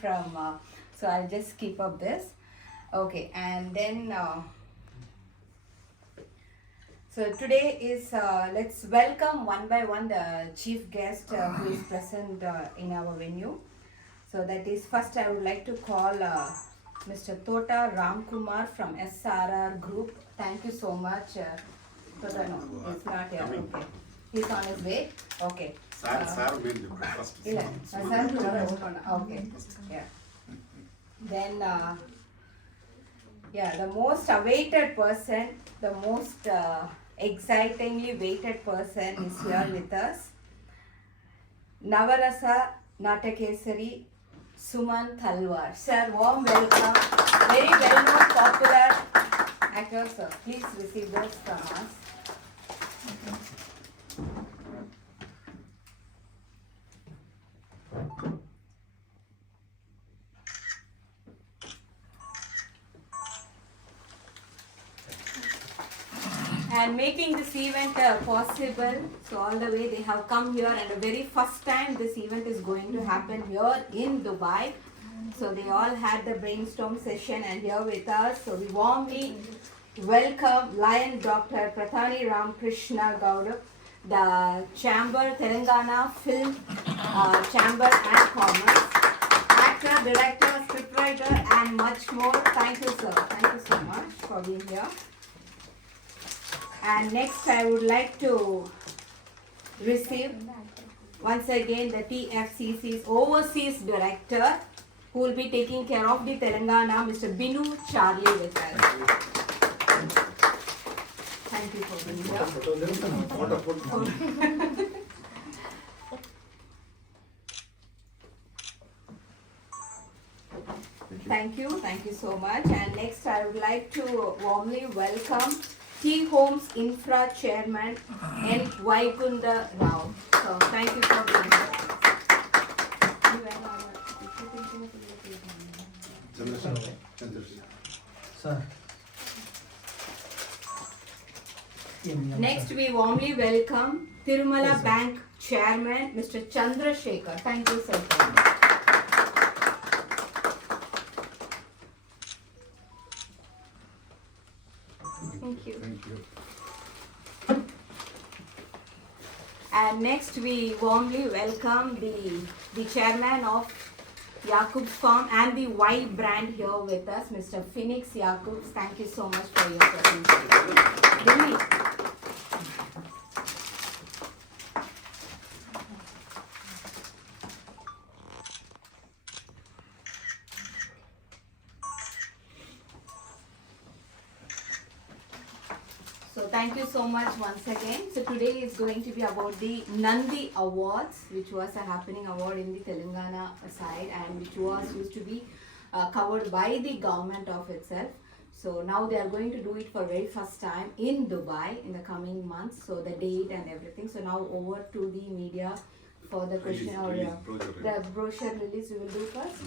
from so I'll just keep up this. Okay, and then so today is let's welcome one by one the chief guest who is present in our venue. So that is first I would like to call Mr. Tota Ramkumar from SRR Group. Thank you so much. Tota, no, he's not here. Okay, he's on his way. Okay. Sir, first. ಇಲ್ಲ okay, yeah. Then yeah, the most awaited person, the most excitingly waited person is here with us. Navarasa Natakesari Suman Thalwar. Sir, warm welcome. Very well known popular actor, sir. Please receive this from us. And making this event possible, so all the way they have come here, and the very first time this event is going to happen here in Dubai. So they all had the brainstorm session and here with us. So we warmly welcome Lion Dr. Prathani Ramakrishna Gowda, the Chamber, Telangana Film Chamber and Commerce, actor, director, scriptwriter and much more. Thank you, sir. Thank you so much for being here. And next I would like to receive once again the TFCC's overseas director who will be taking care of the Telangana, Mr. Binu Charlie with us. Thank you for being here. Thank you so much. And next I would like to warmly welcome T Homes Infra Chairman N. Vaikunda Rao. So thank you for being here. Sir. Next we warmly welcome Tirumala Bank Chairman Mr. Chandrasekhar. Thank you, sir. Thank you. Thank you. And next we warmly welcome the chairman of Yakub's Farm and the Y brand here with us, Mr. Phoenix Yakubs. Thank you so much for your presence. Really. So thank you so much once again. So today is going to be about the Nandi Awards, which was a happening award in the Telangana side and which was used to be covered by the government of itself. So now they are going to do it for very first time in Dubai in the coming months. So the date and everything. So now over to the media for the question or the brochure release we will do first.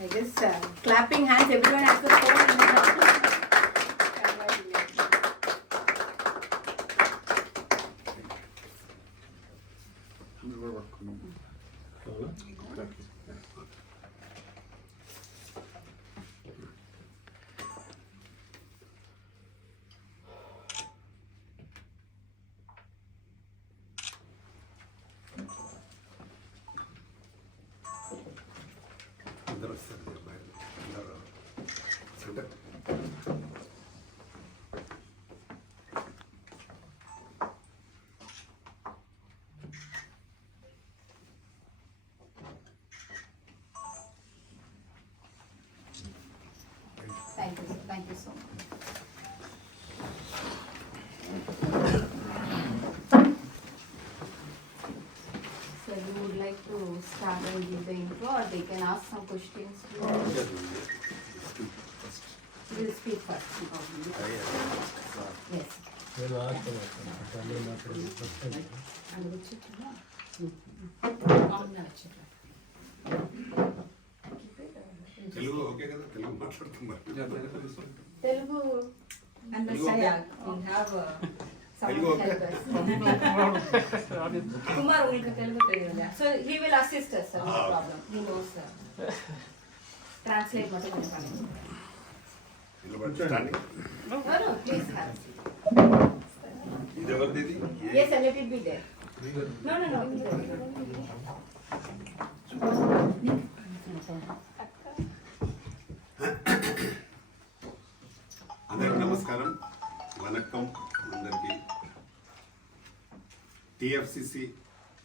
I guess clapping hands, everyone has the phone in their hand. Thank you so much. So you would like to start and give the also, or they can ask some questions. We'll speak first. Yes. Telugu ఓకే కదా తెలుగు మాట్లాడుతున్నారు Telugu and the Shaya will have Telugu someone help us. Kumar unka Telugu theriyala. So he will assist us, sir, no problem. He knows, sir. Translate matam unka. నిలబడి No, please have. ఇది ఎవరిది ఇది? Yes, sir, let it be there. No. అందరికీ నమస్కారం వనక్కం అందరికీ TFCC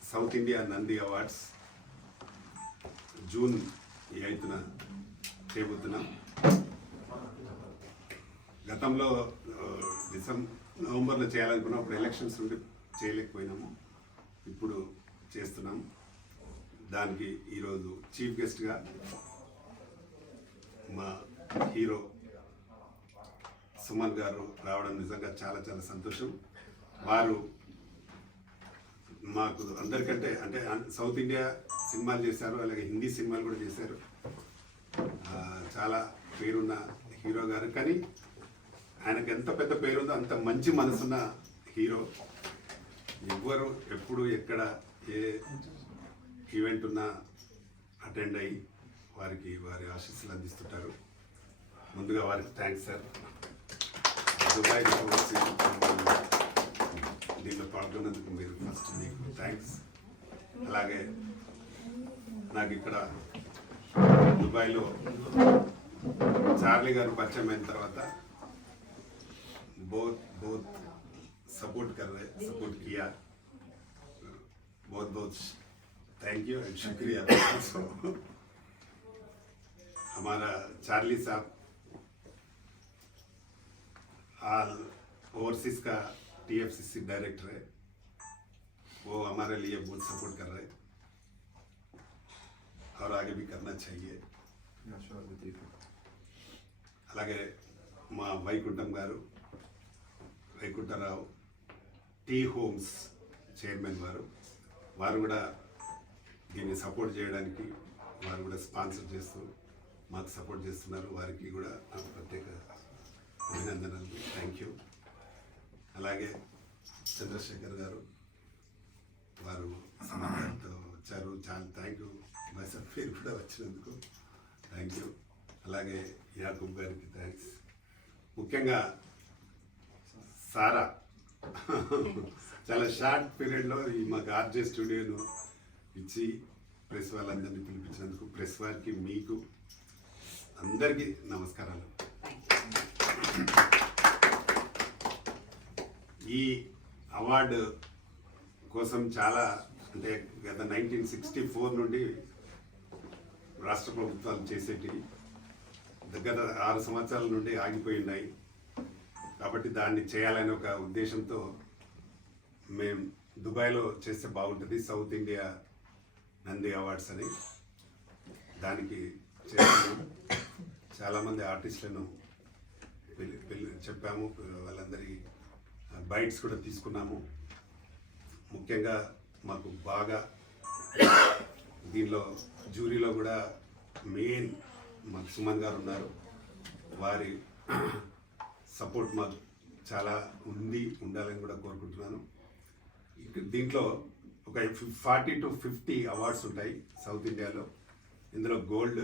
south India Nandi awards June 8న చేయబోతున్నాం. గతంలో నవంబర్లో చేయాలనుకున్నాం, అప్పుడు ఎలక్షన్స్ నుండి చేయలేకపోయినాము. ఇప్పుడు చేస్తున్నాం. దానికి ఈరోజు చీఫ్ గెస్ట్గా మా హీరో సుమన్ గారు రావడం నిజంగా చాలా చాలా సంతోషం. వారు మాకు అందరికంటే అంటే సౌత్ ఇండియా సినిమాలు చేశారు, అలాగే హిందీ సినిమాలు కూడా చేశారు. చాలా పేరున్న హీరో గారు, కానీ ఆయనకు ఎంత పెద్ద పేరుందో అంత మంచి మనసున్న హీరో. ఎవ్వరు ఎప్పుడు ఎక్కడ ఏ ఈవెంట్ ఉన్నా అటెండ్ అయ్యి వారి ఆశీస్సులు అందిస్తుంటారు. ముందుగా వారికి థ్యాంక్స్ సార్. దుబాయ్ దీంట్లో పాల్గొన్నందుకు మీరు ఫస్ట్ మీకు థ్యాంక్స్. అలాగే నాకు ఇక్కడ దుబాయ్లో చార్లీ గారు పరిచయం అయిన తర్వాత बहुत सपोर्ट कर रहे, सपोर्ट किया, बहुत थैंक यू एंड शुक्रिया. हमारा चार्ली साहब ऑल ओवरसीज का टीएफसीसी डायरेक्टर है, वो हमारे लिए बहुत सपोर्ट कर रहे और आगे भी करना चाहिए. అలాగే మా వైకుంఠం గారు, వైకుంఠరావు టీ హోమ్స్ చైర్మన్ వారు కూడా దీన్ని సపోర్ట్ చేయడానికి వారు కూడా స్పాన్సర్ చేస్తూ మాకు సపోర్ట్ చేస్తున్నారు. వారికి కూడా నాకు ప్రత్యేక అభినందనలు, థ్యాంక్ యూ. అలాగే చంద్రశేఖర్ గారు, వారు సమాధానంతో వచ్చారు, చాలా థ్యాంక్ యూ. మై సార్ పేరు కూడా వచ్చినందుకు థ్యాంక్ యూ. అలాగే యాకూబ్ గారికి థ్యాంక్స్. ముఖ్యంగా సారా చాలా షార్ట్ పీరియడ్లో ఈ మాకు ఆర్జే స్టూడియోను ఇచ్చి ప్రెస్ వాళ్ళందరినీ పిలిపించినందుకు ప్రెస్ వారికి, మీకు అందరికీ నమస్కారాలు. ఈ అవార్డు కోసం చాలా అంటే గత 1964 నుండి రాష్ట్ర ప్రభుత్వాలు చేసేటి గత 6 సంవత్సరాల నుండి ఆగిపోయి ఉన్నాయి. కాబట్టి దాన్ని చేయాలనే ఒక ఉద్దేశంతో మేము దుబాయ్లో చేస్తే బాగుంటుంది, సౌత్ ఇండియా నంది అవార్డ్స్ అని దానికి చేస్తున్నాం. చాలామంది ఆర్టిస్టులను చెప్పాము, వాళ్ళందరికీ బైట్స్ కూడా తీసుకున్నాము. ముఖ్యంగా మాకు బాగా దీనిలో జ్యూరీలో కూడా మెయిన్ మాకు సుమన్ గారు ఉన్నారు. వారి సపోర్ట్ మాకు చాలా ఉండాలని కూడా కోరుకుంటున్నాను. దీంట్లో ఒక 40 to 50 అవార్డ్స్ ఉంటాయి సౌత్ ఇండియాలో. ఇందులో గోల్డ్,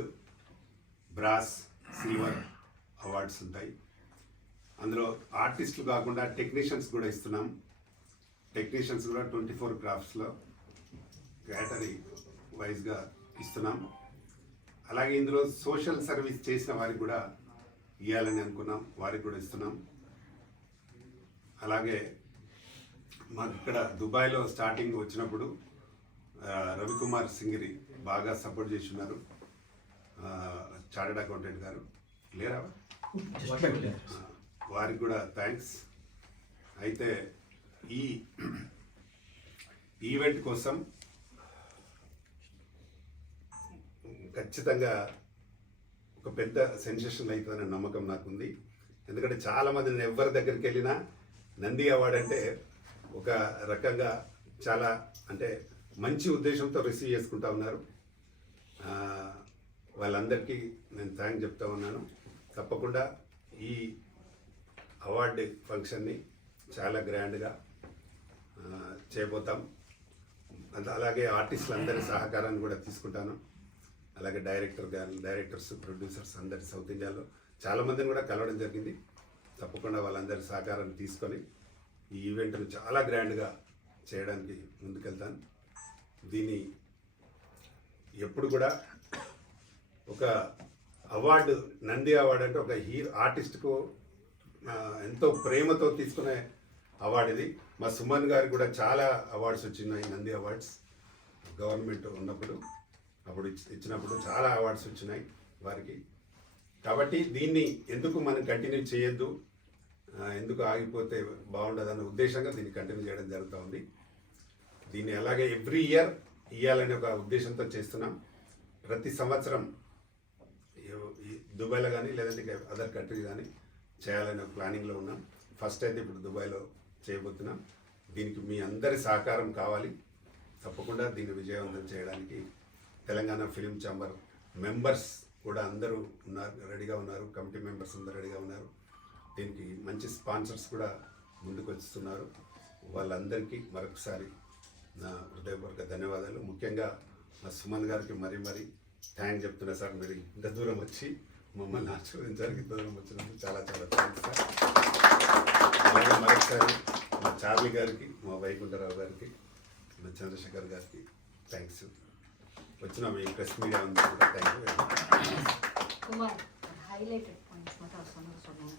బ్రాస్, సిల్వర్ అవార్డ్స్ ఉంటాయి. అందులో ఆర్టిస్టులు కాకుండా టెక్నీషియన్స్ కూడా ఇస్తున్నాం. టెక్నీషియన్స్ కూడా 24 క్రాఫ్ట్స్లో కేటరీ వైజ్గా ఇస్తున్నాం. అలాగే ఇందులో సోషల్ సర్వీస్ చేసిన వారికి కూడా ఇవ్వాలని అనుకున్నాం, వారికి కూడా ఇస్తున్నాం. అలాగే మాకు ఇక్కడ దుబాయ్లో స్టార్టింగ్ వచ్చినప్పుడు రవికుమార్ సింగిరి బాగా సపోర్ట్ చేసి ఉన్నారు. చార్టెడ్ అకౌంటెంట్ గారు లేరా, వారికి కూడా థ్యాంక్స్. అయితే ఈ ఈవెంట్ కోసం ఖచ్చితంగా ఒక పెద్ద సెన్సేషన్ అవుతుందనే నమ్మకం నాకుంది. ఎందుకంటే చాలామంది నేను ఎవరి దగ్గరికి వెళ్ళినా నంది అవార్డ్ అంటే ఒక రకంగా చాలా అంటే మంచి ఉద్దేశంతో రిసీవ్ చేసుకుంటా ఉన్నారు. వాళ్ళందరికీ నేను థ్యాంక్ చెప్తా ఉన్నాను. తప్పకుండా ఈ అవార్డు ఫంక్షన్ని చాలా గ్రాండ్గా చేయబోతాం. అలాగే ఆర్టిస్టులందరి సహకారాన్ని కూడా తీసుకుంటాను. అలాగే డైరెక్టర్స్, ప్రొడ్యూసర్స్ అందరి సౌత్ ఇండియాలో చాలామందిని కూడా కలవడం జరిగింది. తప్పకుండా వాళ్ళందరి సహకారాన్ని తీసుకొని ఈ ఈవెంట్ను చాలా గ్రాండ్గా చేయడానికి ముందుకెళ్తాను. దీన్ని ఎప్పుడు కూడా ఒక అవార్డు, నంది అవార్డు అంటే ఒక ఆర్టిస్ట్కు ఎంతో ప్రేమతో తీసుకునే అవార్డు ఇది. మా సుమన్ గారికి కూడా చాలా అవార్డ్స్ వచ్చినాయి, నంది అవార్డ్స్ గవర్నమెంట్ ఉన్నప్పుడు అప్పుడు ఇచ్చినప్పుడు చాలా అవార్డ్స్ వచ్చినాయి వారికి. కాబట్టి దీన్ని ఎందుకు మనం కంటిన్యూ చేయొద్దు, ఎందుకు ఆగిపోతే బాగుండదన్న ఉద్దేశంగా దీన్ని కంటిన్యూ చేయడం జరుగుతూ ఉంది. దీన్ని అలాగే ఎవ్రీ ఇయర్ ఇవ్వాలనే ఒక ఉద్దేశంతో చేస్తున్నాం. ప్రతి సంవత్సరం దుబాయ్లో కానీ లేదంటే అదర్ కంట్రీ కానీ చేయాలనే ప్లానింగ్లో ఉన్నాం. ఫస్ట్ అయితే ఇప్పుడు దుబాయ్లో చేయబోతున్నాం. దీనికి మీ అందరి సహకారం కావాలి. తప్పకుండా దీన్ని విజయవంతం చేయడానికి తెలంగాణ ఫిలిం ఛాంబర్ మెంబర్స్ కూడా అందరూ ఉన్నారు, రెడీగా ఉన్నారు. కమిటీ మెంబర్స్ అందరూ రెడీగా ఉన్నారు. దీనికి మంచి స్పాన్సర్స్ కూడా ముందుకు వస్తున్నారు. వాళ్ళందరికీ మరొకసారి నా హృదయపూర్వక ధన్యవాదాలు. ముఖ్యంగా మా సుమన్ గారికి మరీ థ్యాంక్ చెప్తున్నా సార్. మీరు ఇంత దూరం వచ్చి మమ్మల్ని ఆశీర్వదించడానికి ఇంత దూరం వచ్చినందుకు చాలా థ్యాంక్స్ సార్. అలాగే మరొకసారి మా చార్లీ గారికి, మా వైకుంఠరావు గారికి, మా చంద్రశేఖర్ గారికి థ్యాంక్స్. వచ్చిన మీ ప్రెస్ మీడియా ఉంది కూడా thank you very much. Kumar highlighted points மட்டும் அவர் சொன்னது சொல்லுங்க.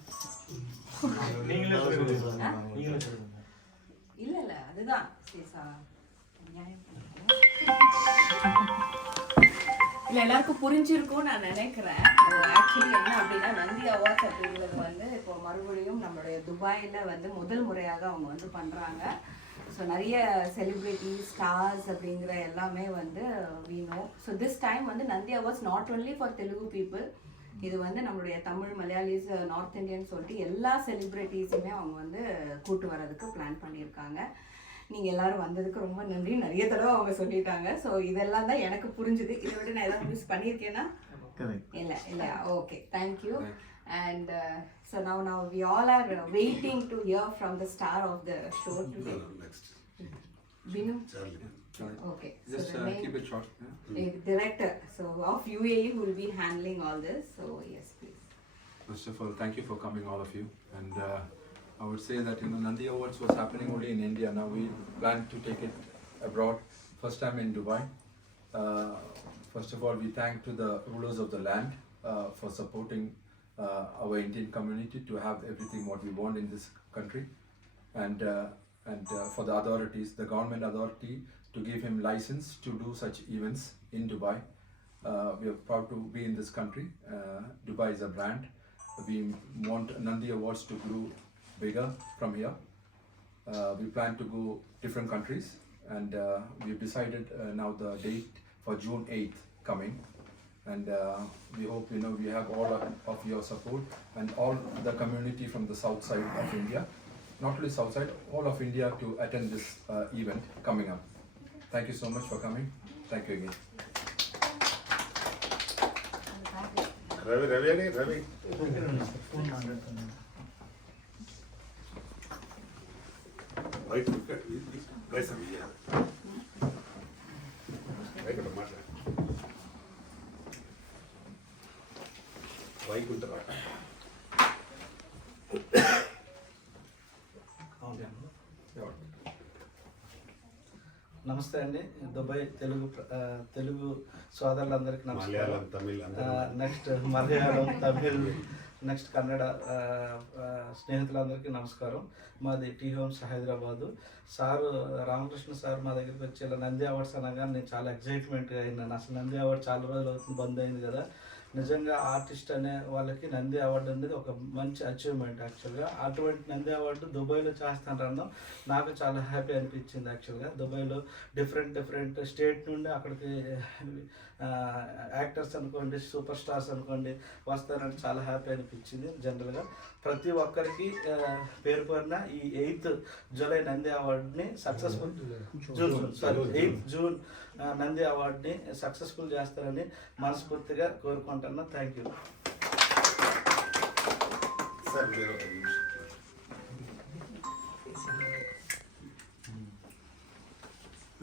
இல்ல அதுதான் சேசா நியாயம் பண்ணுறேன். இல்லை எல்லாருக்கும் புரிஞ்சிருக்கும்னு நான் நினைக்கிறேன். ஆக்சுவலி என்ன அப்படின்னா, நந்தி அவார்ட்ஸ் அப்படிங்கிறது வந்து இப்போ மறுபடியும் நம்மளுடைய துபாயில் வந்து முதல் முறையாக அவங்க வந்து பண்ணுறாங்க. ஸோ நிறைய செலிப்ரிட்டி ஸ்டார்ஸ் அப்படிங்கிற எல்லாமே வந்து வீணும். ஸோ திஸ் டைம் வந்து Nandi awards not only for Telugu பீப்புள், இது வந்து நம்மளுடைய தமிழ், மலையாளிஸ், நார்த் இந்தியன் சொல்லிட்டு எல்லா செலிப்ரிட்டிஸுமே அவங்க வந்து கூட்டு வர்றதுக்கு பிளான் பண்ணியிருக்காங்க. நீங்கள் எல்லாரும் வந்ததுக்கு ரொம்ப நன்றி. நிறைய தடவை அவங்க சொல்லிட்டாங்க. ஸோ இதெல்லாம் தான் எனக்கு புரிஞ்சுது. இதை விட நான் ஏதாவது மிஸ் பண்ணியிருக்கேன்னா இல்லை okay, thank you. And so now we all are waiting to hear from the star of the show today. Next. Binu? Charlie. Okay. Just so the main keep it short. director so of UAE who will be handling all this. So yes, please. First of all, thank you for coming, all of you. And I would say that Nandi Awards was happening only in India. Now we plan to take it abroad. First time in Dubai. First of all, we thank to the rulers of the land for supporting our Indian community to have everything what we want in this country, and for the authorities, the government authority, to give him license to do such events in Dubai. We are proud to be in this country. Dubai is a brand. We want Nandi Awards to grow bigger from here. We plan to go different countries, and we've decided now the date for June 8th coming. And we hope we have all of your support and all the community from the south side of India, not only south side, all of India, to attend this event coming up. Thank you so much for coming. Thank you again. Ravi. Vaikuntharao. Namaste అండి. Dubai Telugu సోదరులందరికీ Malayalam, Tamil, next Malayalam, Tamil, next Kannada స్నేహితులందరికీ నమస్కారం. మాది T homes Hyderabad. Sir Ramakrishna sir మా దగ్గరికి వచ్చి ఇలా నంది అవార్డ్స్ అనగా నేను చాలా ఎగ్జైట్మెంట్గా అయినాను. అసలు నంది అవార్డ్ చాలా రోజులు అవుతుంది, బంద్ అయింది కదా. నిజంగా ఆర్టిస్ట్ అనే వాళ్ళకి నంది అవార్డు అనేది ఒక మంచి అచీవ్మెంట్ యాక్చువల్గా. అటువంటి నంది అవార్డు దుబాయ్లో చేస్తానడం నాకు చాలా హ్యాపీ అనిపించింది యాక్చువల్గా. దుబాయ్లో డిఫరెంట్ స్టేట్ నుండి అక్కడికి యాక్టర్స్ అనుకోండి, సూపర్ స్టార్స్ అనుకోండి వస్తారని చాలా హ్యాపీ అనిపించింది. జనరల్గా ప్రతి ఒక్కరికి పేరు పేరున ఈ 8th జూలై నంది అవార్డుని successful June 8th June Nandi అవార్డుని సక్సెస్ఫుల్ చేస్తారని మనస్ఫూర్తిగా కోరుకుంటున్నా. Thank you sir. మీరు ఒక నిమిషం.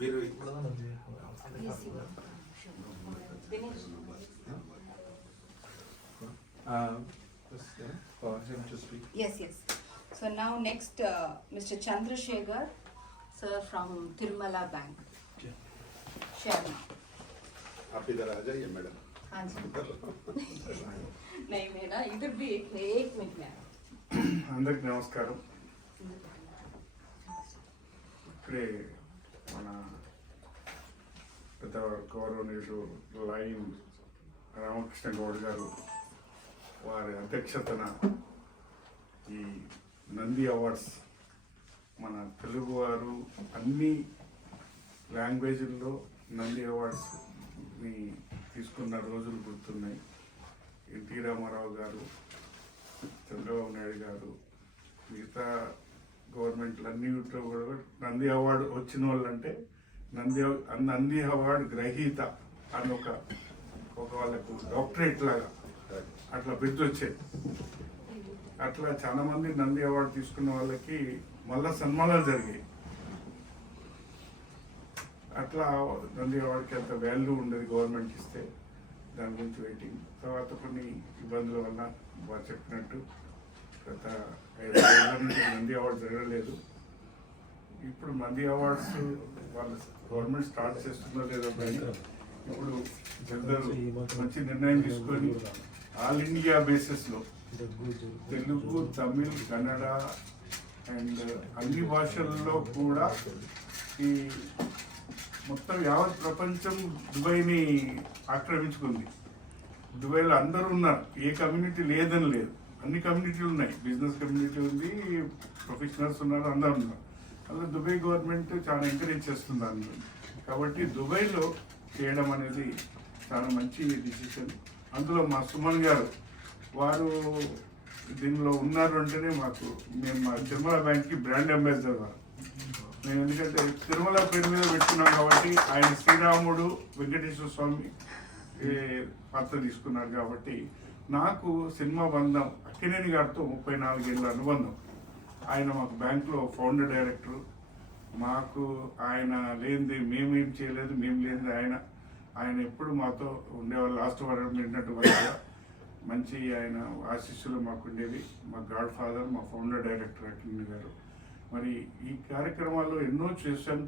మీరు For him to speak. Yes. So now next, Mr. Chandrasekhar, sir from Tirumala Bank. Sharma. आप इधर आ जाइए मैडम. हाँ जी. नहीं मेरा इधर भी एक मिनट में. అందరికి నమస్కారం. ఇక్కడే మన పెద్ద గౌరవనీయులు లైన్ రామకృష్ణ గౌడ్ గారు వారి అధ్యక్షతన ఈ నంది అవార్డ్స్ మన తెలుగువారు అన్ని లాంగ్వేజ్ల్లో నంది అవార్డ్స్ని తీసుకున్న రోజులు గుర్తున్నాయి. ఎన్టీ రామారావు గారు, చంద్రబాబు నాయుడు గారు, మిగతా గవర్నమెంట్లన్నిటిలో కూడా నంది అవార్డు వచ్చిన వాళ్ళంటే నంది అవార్డు గ్రహీత అని ఒక వాళ్ళకు డాక్టరేట్ లాగా అట్లా పెద్ద వచ్చేది. అట్లా చాలా మంది నంది అవార్డు తీసుకున్న వాళ్ళకి మళ్ళా సన్మానాలు జరిగాయి. అట్లా నంది అవార్డుకి అంత వాల్యూ ఉండేది గవర్నమెంట్ ఇస్తే. దాని గురించి వెయిటింగ్. తర్వాత కొన్ని ఇబ్బందుల వల్ల బాగా చెప్పినట్టు గత 5 ఏళ్ళ నుంచి నంది అవార్డు జరగలేదు. ఇప్పుడు నంది అవార్డ్స్ వాళ్ళు గవర్నమెంట్ స్టార్ట్ చేస్తుందో లేదో కానీ ఇప్పుడు పెద్దలు మంచి నిర్ణయం తీసుకొని ఆల్ ఇండియా బేసిస్లో తెలుగు, తమిళ్, కన్నడ అండ్ అన్ని భాషల్లో కూడా ఈ మొత్తం యావత్ ప్రపంచం దుబాయ్ని ఆక్రమించుకుంది. దుబాయ్లో అందరూ ఉన్నారు, ఏ కమ్యూనిటీ లేదని లేదు, అన్ని కమ్యూనిటీలు ఉన్నాయి. బిజినెస్ కమ్యూనిటీ ఉంది, ప్రొఫెషనల్స్ ఉన్నారు, అందరూ ఉన్నారు. అలా దుబాయ్ గవర్నమెంట్ చాలా ఎంకరేజ్ చేస్తుంది అందరూ. కాబట్టి దుబాయ్లో చేయడం అనేది చాలా మంచి డిసిషన్. అందులో మా సుమన్ గారు వారు దీనిలో ఉన్నారు అంటేనే మేము మా తిరుమల బ్యాంక్కి బ్రాండ్ అంబాసిడర్ వారు. మేము ఎందుకంటే తిరుమల పేరు మీద పెట్టుకున్నాం కాబట్టి ఆయన శ్రీరాముడు, వెంకటేశ్వర స్వామి పాత్ర తీసుకున్నారు కాబట్టి నాకు సినిమా బంధం అక్కినేని గారితో 34 ఏళ్ళ అనుబంధం. ఆయన మాకు బ్యాంకులో ఫౌండర్ డైరెక్టర్. మాకు ఆయన లేనిది మేమేం చేయలేదు, మేము లేనిది ఆయన ఎప్పుడు మాతో ఉండేవాళ్ళు. లాస్ట్ వారం విన్నట్టు వల్ల మంచి ఆయన ఆశీస్సులు మాకు ఉండేవి. మా గాడ్ ఫాదర్, మా ఫౌండర్ డైరెక్టర్ అక్కినేని గారు. మరి ఈ కార్యక్రమాల్లో ఎన్నో చేశాం.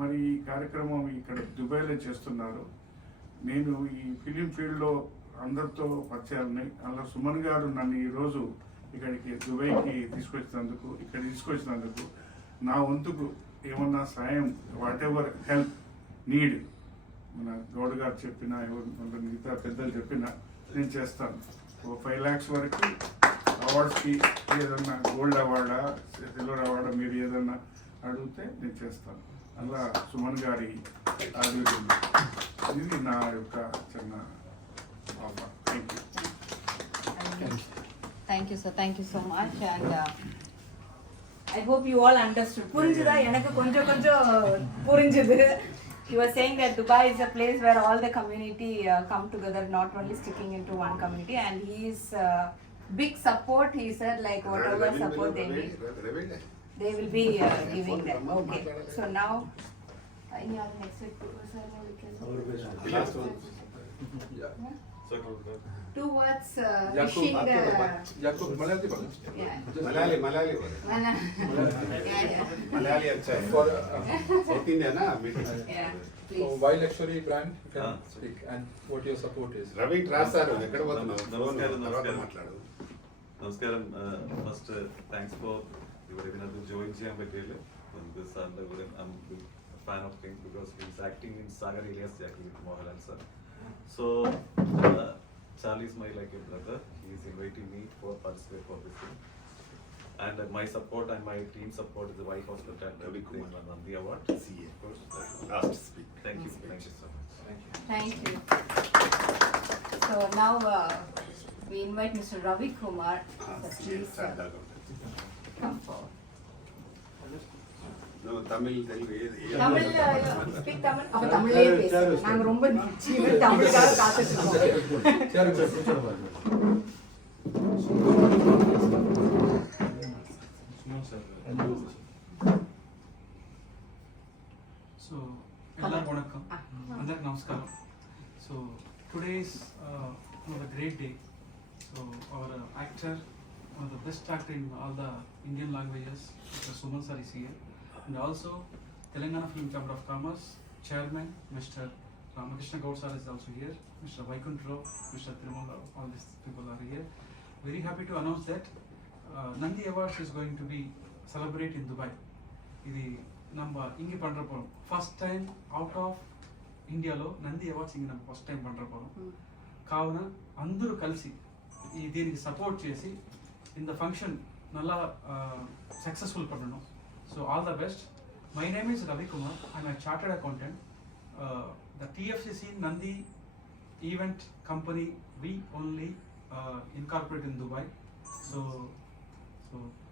మరి ఈ కార్యక్రమం ఇక్కడ దుబాయ్లో చేస్తున్నారు. నేను ఈ ఫిలిం ఫీల్డ్లో అందరితో పరిచయాలున్నాయి. అలా సుమన్ గారు నన్ను ఈరోజు ఇక్కడికి దుబాయ్కి తీసుకొచ్చినందుకు నా వంతుకు ఏమన్నా సాయం, వాట్ ఎవర్ హెల్ప్ నీడ్, మన గౌడ్ గారు చెప్పినా, ఎవరు మిగతా పెద్దలు చెప్పినా నేను చేస్తాను. 5 lakhs వరకు అవార్డ్స్కి ఏదన్నా గోల్డ్ అవార్డా, సిల్వర్ అవార్డా మీరు ఏదన్నా అడిగితే నేను చేస్తాను. అలా సుమన్ గారి ఆరోగ్యం ఇది నా యొక్క చిన్న offer. Thank you sir, thank you so much. And I hope you all understood. புரிஞ்சுதா? எனக்கு கொஞ்சம் புரிஞ்சுது. He was saying that Dubai is a place where all the community come together, not only sticking into one community, and he is big support. He said like whatever support they need, they will be giving them. Okay, so now next week two words wishing Yakub Malayali bola. yeah. मलाली बोले. Yeah. मलाली अच्छा है. For South India ना meeting. Yeah, so please. why luxury brand you can speak and what your support is. Ravi రాస్తారు ఎక్కడ పోతున్నావు? నమస్కారం. తర్వాత మాట్లాడు. നമസ്കാരം. ഫസ്റ്റ് താങ്ക്സ് ഫോർ ഇവിടെ ഇതിനകത്ത് ജോയിൻ ചെയ്യാൻ പറ്റിയില്ല. സാറിന്റെ കൂടെ fan of him because he is acting in Sagar Ilyas Jackie with Mohanlal sir. So Charlie is my like a brother. He is inviting me for participate for this thing. And my support and my team support is the White Hospital Ravi Kumar. Nandi Award. CA. Of course. Last speak. Thank you so much. Thank you. Thank you. So now we invite Mr. Ravi Kumar. So please come forward. No, Tamil, Telugu, Tamil, speak Tamil. அப்ப தமிழ்லயே பேசுங்க. நாங்க ரொம்ப நிச்சயமா தமிழுக்காக காத்துட்டு இருக்கோம். So, ಎಲ್ಲರಿಗೂ ವಣಕ್ಕಂ, అందరికి నమస్కారం. So, today is a great day. So, our actor, one of the best actor in all the Indian languages, Mr. Suman sir is here. And also, Telangana Film Chamber of Commerce Chairman, Mr. Ramakrishna Gaur sir is also here. Mr. Vaikunth Rao, Mr. Tirumala, all these people are here. Very happy to announce that Nandi Awards is going to be celebrated in Dubai. ఇది நம்ம இங்கே பண்ணுற போகிறோம் first time out of ఇండియాలో నంది అవార్డ్స్ ఇంక நம்ம first time பண்ணுற పోகிறோం కావున అందరూ కలిసి దీనికి సపోర్ట్ చేసి இந்த ஃபங்க்ஷன் நல்லா సక్సెస్ఫుల్ பண்ணணும் so all the best my name is Ravikumar I'm a chartered accountant. The TFCC Nandi event company we only incorporate in Dubai. So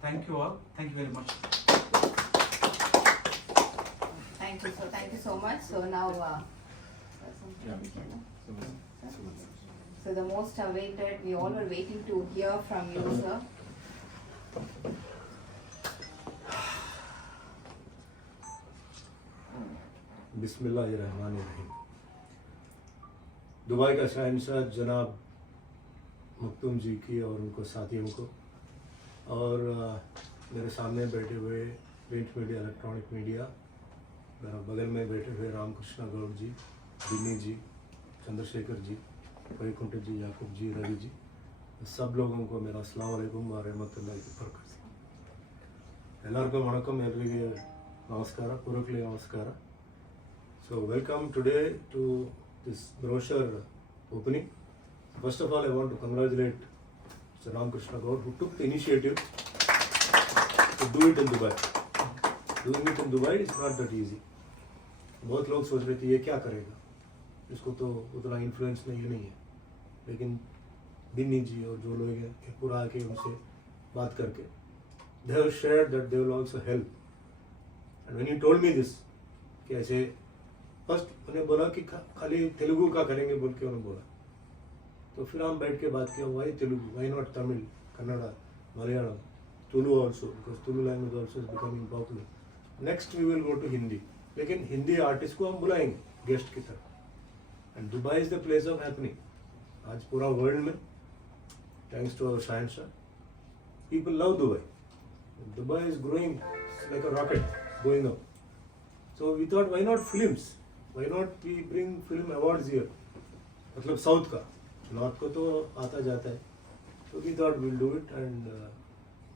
thank you all. Thank you very much. Thank you so much. So now, so the most awaited, we all were waiting to hear from you, sir. बिस्मिल्लाहिर्रहमानिर्रहीम। दुबई का शहंशाह जनाब मखदूम जी की और उनको साथियों को और मेरे सामने बैठे हुए प्रिंट मीडिया, इलेक्ट्रॉनिक मीडिया, मेरा बगल में बैठे हुए रामकृष्ण गौड़ जी, दिन्नी जी, चंद्रशेखर जी, वैकुंठ जी, याकूब जी, रवि जी, सब लोगों को मेरा अस्सलाम वालेकुम व रहमतुल्लाहि व बरकातहू। ಎಲ್ಲರಿಗೂ ವಣಕಂ, ಎಲ್ಲರಿಗೆ ನಮಸ್ಕಾರ, ಪೂರ್ವಕಲಿ ನಮಸ್ಕಾರ. So welcome today to this brochure opening. First of all, I want to congratulate Mr. Ramakrishna Gaur who took the initiative to do it in Dubai. Doing it in Dubai is not that easy. बहुत लोग सोच रहे थे ये क्या करेगा, इसको तो उतना इन्फ्लुएंस नहीं है, लेकिन दिन्नी जी और जो लोग हैं पूरा आके उनसे बात करके they have shared that they will also help. And when he told me this कि ऐसे फर्स्ट उन्हें बोला कि खाली तेलुगु का करेंगे बोल के उन्होंने बोला, तो फिर हम बैठ के बात किया why Telugu, why not Tamil, Kannada, Malayalam, Tulu also, because Tulu language also is becoming popular. Next we will go to Hindi, लेकिन हिंदी आर्टिस्ट को हम बुलाएंगे गेस्ट की तरह. And Dubai is the place of happening. आज पूरा वर्ल्ड में थैंक्स टू अवर शहंशाह people love Dubai. Dubai is growing like a rocket going up. So we thought why not films, why not we bring film awards here, मतलब साउथ का, नॉर्थ को तो आता जाता है. So we thought we'll do it, and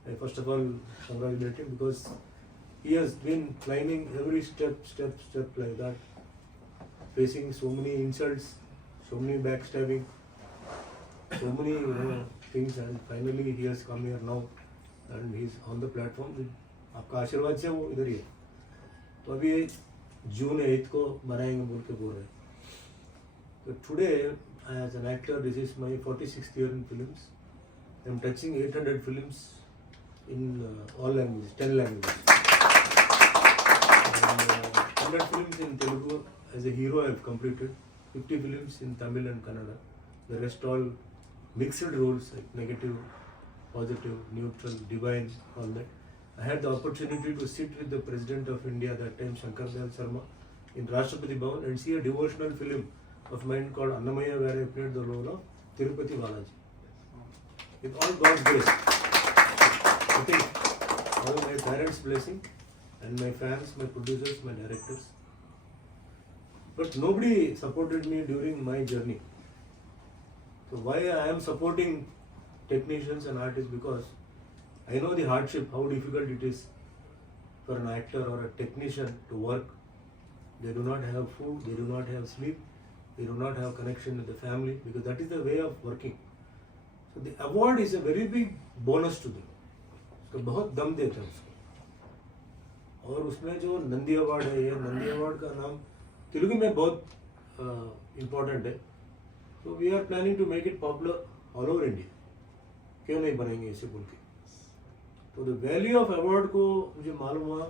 I first of all congratulate him because he has been climbing every step like that, facing so many insults, so many backstabbing, so many things, and finally he has come here now and he's on the platform. आपका आशीर्वाद से वो इधर ही है. तो अभी जून 8 को बनाएंगे बोल के बोल रहे हैं. तो today as an actor this is my 46th year in films. I am touching 800 films in all languages, 10 languages. And 100 films in Telugu as a hero I have completed. 50 films in Tamil and Kannada. The rest all mixed roles like negative, positive, neutral, divine, all that. I had the opportunity to sit with the President of India that time, Shankar Dayal Sharma, in Rashtrapati Bhavan and see a devotional film of mine called Annamaya, where I played the role of Tirupati Balaji. With all God's grace, I think all my parents' blessing and my fans, my producers, my directors. But nobody supported me during my journey. So why I am supporting technicians and artists, because I know the hardship, how difficult it is for an actor or a technician to work. They do not have food, they do not have sleep, We do not have connection with the family because that is the way of working. So the award is a very big bonus to them. उसको बहुत दम देते हैं उसको. और उसमें जो नंदी अवार्ड है, ये नंदी अवार्ड का नाम तेलुगु में बहुत इम्पोर्टेंट है. So we are planning to make it popular all over India. क्यों नहीं बनेंगे इसे बोल के. तो द वैल्यू ऑफ अवार्ड को मुझे मालूम हुआ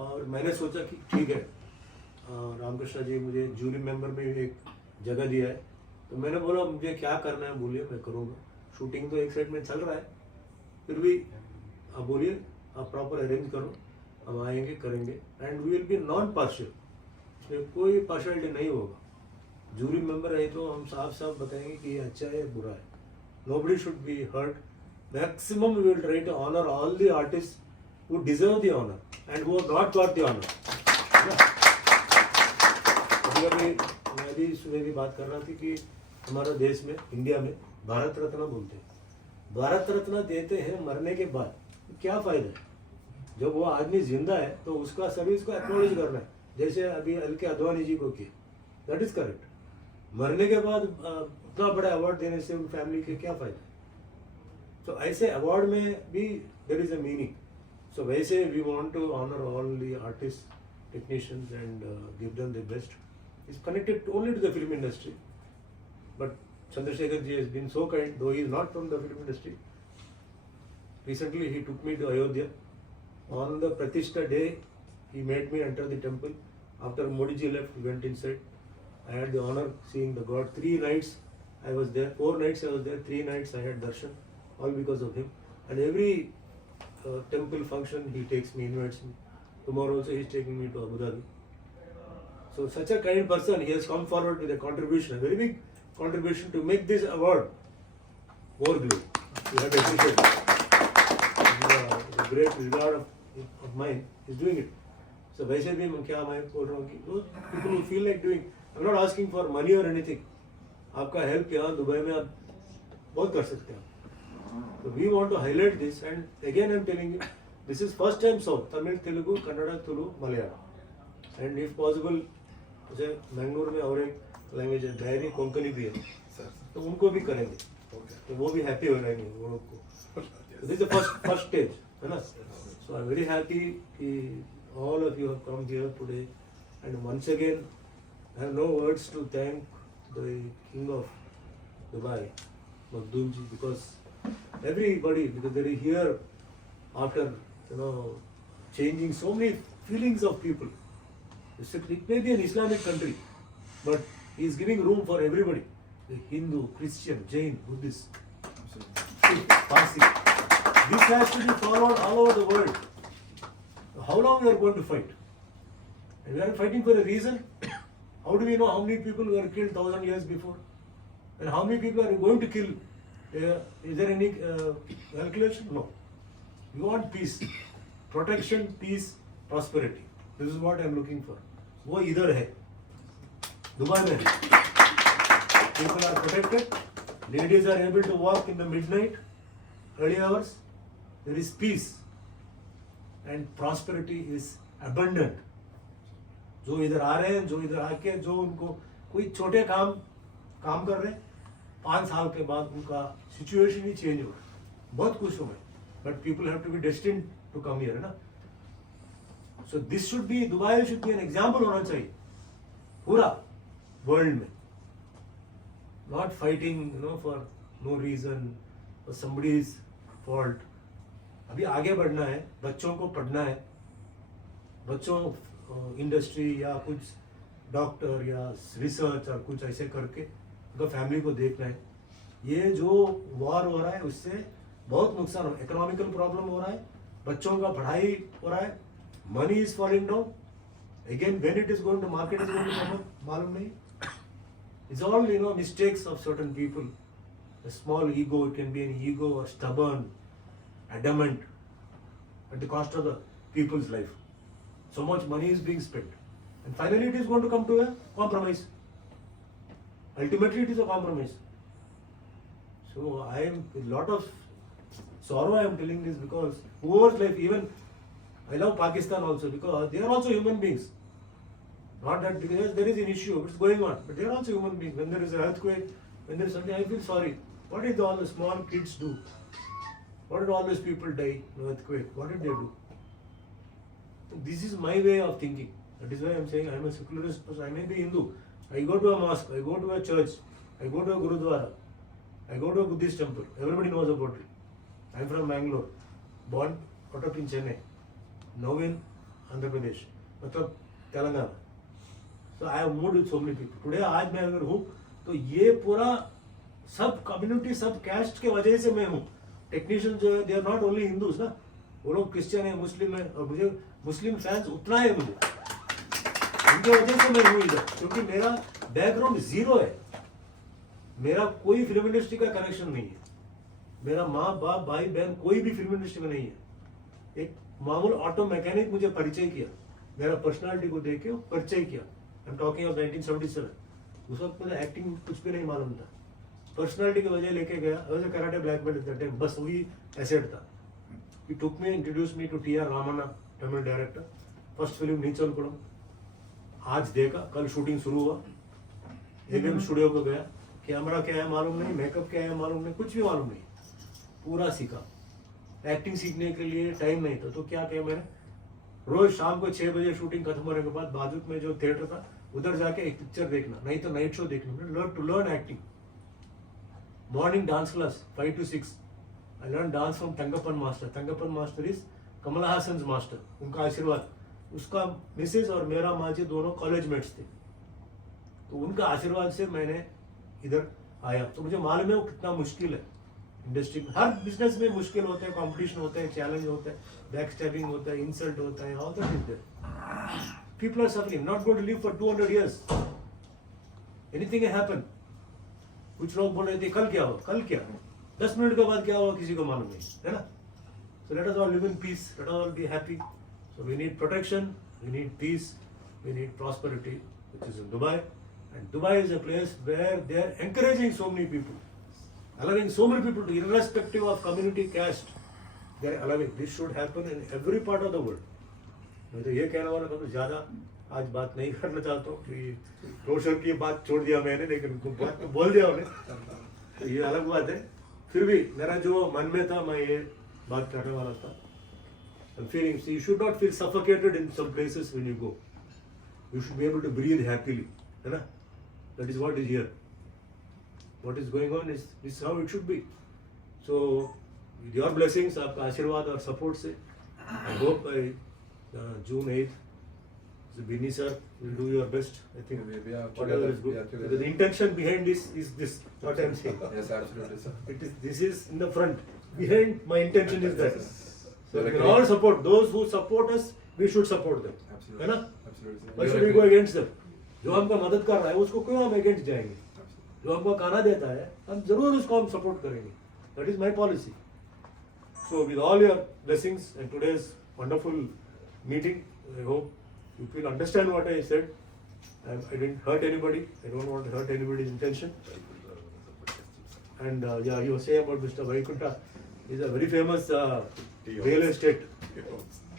और मैंने सोचा कि ठीक है, रामकृष्ण जी मुझे जूरी मेंबर में एक जगह दिया है, तो मैंने बोला मुझे क्या करना है बोलिए, मैं करूँगा. शूटिंग तो एक साइड में चल रहा है, फिर भी आप बोलिए, आप प्रॉपर अरेंज करो, हम आएंगे करेंगे. And we will be non partial, इसमें कोई पार्शियलिटी नहीं होगा. जूरी मेंबर है तो हम साफ साफ बताएंगे कि ये अच्छा है बुरा है. Nobody should be hurt. Maximum we will try to honor all the artists who deserve the honor and who have not got the honor. कभी मैं भी सुबह भी बात कर रहा थी कि हमारे देश में, इंडिया में भारत रत्न बोलते हैं. भारत रत्न देते हैं मरने के बाद, क्या फायदा है? जब वो आदमी जिंदा है तो उसका सर्विस को एक्नॉलेज करना है, जैसे अभी एल.के. अडवाणी जी को किया. That is correct. मरने के बाद उतना बड़ा अवार्ड देने से उन फैमिली के क्या फायदा. तो ऐसे अवार्ड में भी there is a meaning. So वैसे we want to honour all the artist, technicians and give them the best. It's connected only to the film industry, but Chandrasekhar ji has been so kind, though he is not from the film industry. Recently he took me to Ayodhya. On the Pratishtha day, he made me enter the temple. After Modi ji left, we went inside. I had the honor seeing the God. 3 nights I was there, 4 nights I was there, 3 nights I had darshan, all because of him. And every temple function he takes me, invites me. Tomorrow also he is taking me to Abu Dhabi. So such a kind person, he has come forward with a contribution, a very big contribution to make this award more global. You have to appreciate it. The great regard of mine is doing it. So वैसे भी मैं क्या मैं बोल रहा हूँ कि people who feel like doing, I'm not asking for money or anything. आपका हेल्प यहाँ दुबई में आप बहुत कर सकते हैं. So we want to highlight this, and again I'm telling you, this is first time South, Tamil, Telugu, Kannada, Tulu, Malayalam, and if possible, जैसे मैंगलोर में और एक लैंग्वेज है डायरी कोंकणी भी है, तो उनको भी करेंगे, तो वो भी हैप्पी हो रहेंगे वो लोग को. This is the first stage है ना. सो आई एम वेरी हैप्पी कि all of you have come here today, and once again I have no words to thank the King of Dubai, Maktoum ji, because everybody, because they are here after changing so many feelings of people. It may be an Islamic country, but he is giving room for everybody, the Hindu, Christian, Jain, Buddhist, Sikh, Parsi. This has to be followed all over the world. How long we are going to fight? And we are fighting for a reason. How do we know how many people were killed 1,000 years before? And how many people are going to kill? Is there any calculation? No. We want peace. Protection, peace, prosperity. This is what I am looking for. वो इधर है, दुबई में है. People are protected. Ladies are able to walk in the midnight, early hours. There is peace. And prosperity is abundant. जो इधर आ रहे हैं, जो इधर आके जो उनको कोई छोटे काम कर रहे हैं, 5 साल के बाद उनका सिचुएशन ही चेंज हो रहा है. बहुत खुश हूँ मैं. But people have to be destined to come here, है ना. So this should be, Dubai should be an example होना चाहिए पूरा वर्ल्ड में. Not fighting for no reason, for somebody's fault. अभी आगे बढ़ना है, बच्चों को पढ़ना है, बच्चों इंडस्ट्री या कुछ डॉक्टर या रिसर्च और कुछ ऐसे करके उनका फैमिली को देखना है. ये जो वॉर हो रहा है उससे बहुत नुकसान हो, इकोनॉमिकल प्रॉब्लम हो रहा है, बच्चों का पढ़ाई हो रहा है, money is falling down. Again when it is going to market is going to मालूम नहीं. It's all mistakes of certain people. A small ego, it can be an ego or stubborn, adamant, at the cost of the people's life. So much money is being spent, and finally it is going to come to a compromise. Ultimately it is a compromise. So I am with lot of sorrow I am telling this, because whoever's life, even I love Pakistan also, because they are also human beings. Not that because there is an issue, it's going on. But they are also human beings. When there is an earthquake, when there is something, I feel sorry. What did all the small kids do? What did all those people die in an earthquake? What did they do? This is my way of thinking. That is why I am saying I am a secularist person. I may be Hindu. I go to a mosque, I go to a church, I go to a Gurudwara, I go to a Buddhist temple. Everybody knows about it. I am from Bangalore, born brought up in Chennai, now in Andhra Pradesh, मतलब Telangana. So I have moved with so many people. Today आज मैं अगर हूँ तो ये पूरा सब कम्युनिटी सब कैस्ट के वजह से मैं हूँ. टेक्नीशियन जो है they are not only Hindus ना, वो लोग क्रिश्चियन है, मुस्लिम है, और मुझे मुस्लिम फैंस उतना है मुझे, उनके वजह से मैं हूँ इधर, क्योंकि मेरा बैकग्राउंड जीरो है. मेरा कोई फिल्म इंडस्ट्री का कनेक्शन नहीं है. मेरा माँ बाप भाई बहन कोई भी फिल्म इंडस्ट्री में नहीं है. एक मामूल ऑटो मैकेनिक मुझे परिचय किया, मेरा पर्सनालिटी को देख के परिचय किया. I am talking of 1977. उस वक्त मुझे एक्टिंग कुछ भी नहीं मालूम था. पर्सनालिटी की वजह लेके गया. I was a karate black belt at that time. बस वही एसेट था. He took me, introduce me to TR. Ramanna, Tamil director. First film Neechal Kulam. आज देखा, कल शूटिंग शुरू हुआ. एवीएम स्टूडियो को गया. कैमरा क्या है मालूम नहीं, मेकअप क्या है मालूम नहीं, कुछ भी मालूम नहीं. पूरा सीखा. एक्टिंग सीखने के लिए टाइम नहीं था, तो क्या किया मैंने, रोज शाम को 6 बजे शूटिंग खत्म होने के बाद बाजू में जो थिएटर था उधर जाके एक पिक्चर देखना, नहीं तो नाइट शो देखना. Learn acting. Morning dance class 5 to 6. I learn dance from Thangappan master. Thangappan master is Kamal Haasan master. उनका आशीर्वाद. उसका मिसेज और मेरा माँ जी दोनों कॉलेज मेट्स थे, तो उनका आशीर्वाद से मैंने इधर आया. तो मुझे मालूम है वो कितना मुश्किल है. इंडस्ट्री में हर बिजनेस में मुश्किल होता है, कंपटीशन होता है, चैलेंज होता है, बैक स्टैबिंग होता है, इंसल्ट होता है, all that is there. People are suffering, not going to live for 200 years. Anything can happen. कुछ लोग बोल रहे थे कल क्या हुआ, कल क्या, 10 मिनट के बाद क्या हुआ किसी को मालूम नहीं है ना. So let us all live in peace, let us all be happy. So we need protection, we need peace, we need prosperity, which is in Dubai. And Dubai is a place where they are encouraging so many people, allowing so many people to, irrespective of community, caste, they are allowing. This should happen in every part of the world. मैं तो ये कहने वाला था, तो ज़्यादा आज बात नहीं करना चाहता हूँ कि रोशन की बात छोड़ दिया मैंने, लेकिन बात तो बोल दिया उन्हें, तो ये अलग बात है. फिर भी मेरा जो मन में था मैं ये बात करने वाला था. Feeling, you should not feel suffocated in some places when you go. You should be able to breathe happily, है ना. That is what is here. What is going on is how it should be. So, with your blessings, आपका आशीर्वाद और support से, I hope by June 8th, so Binny sir will do your best. I think We are whatever is good. The intention behind this is this. What I am saying. Yes, absolutely, sir. This is in the front. Behind my intention is that. So we Correct. can all support those who support us. We should support them. Absolutely. है ना? Absolutely, sir. Why We should we agree. go against them? जो हमको मदद कर रहा है उसको क्यों हम अगेंस्ट जाएंगे. जो हमको खाना देता है हम जरूर उसको हम सपोर्ट करेंगे. That is my policy. So with all your blessings and today's wonderful meeting, I hope you will understand what I said. I didn't hurt anybody. I don't want to hurt anybody's intention. And yeah, you were saying about Mr. Vaikunta. He's a very famous real estate.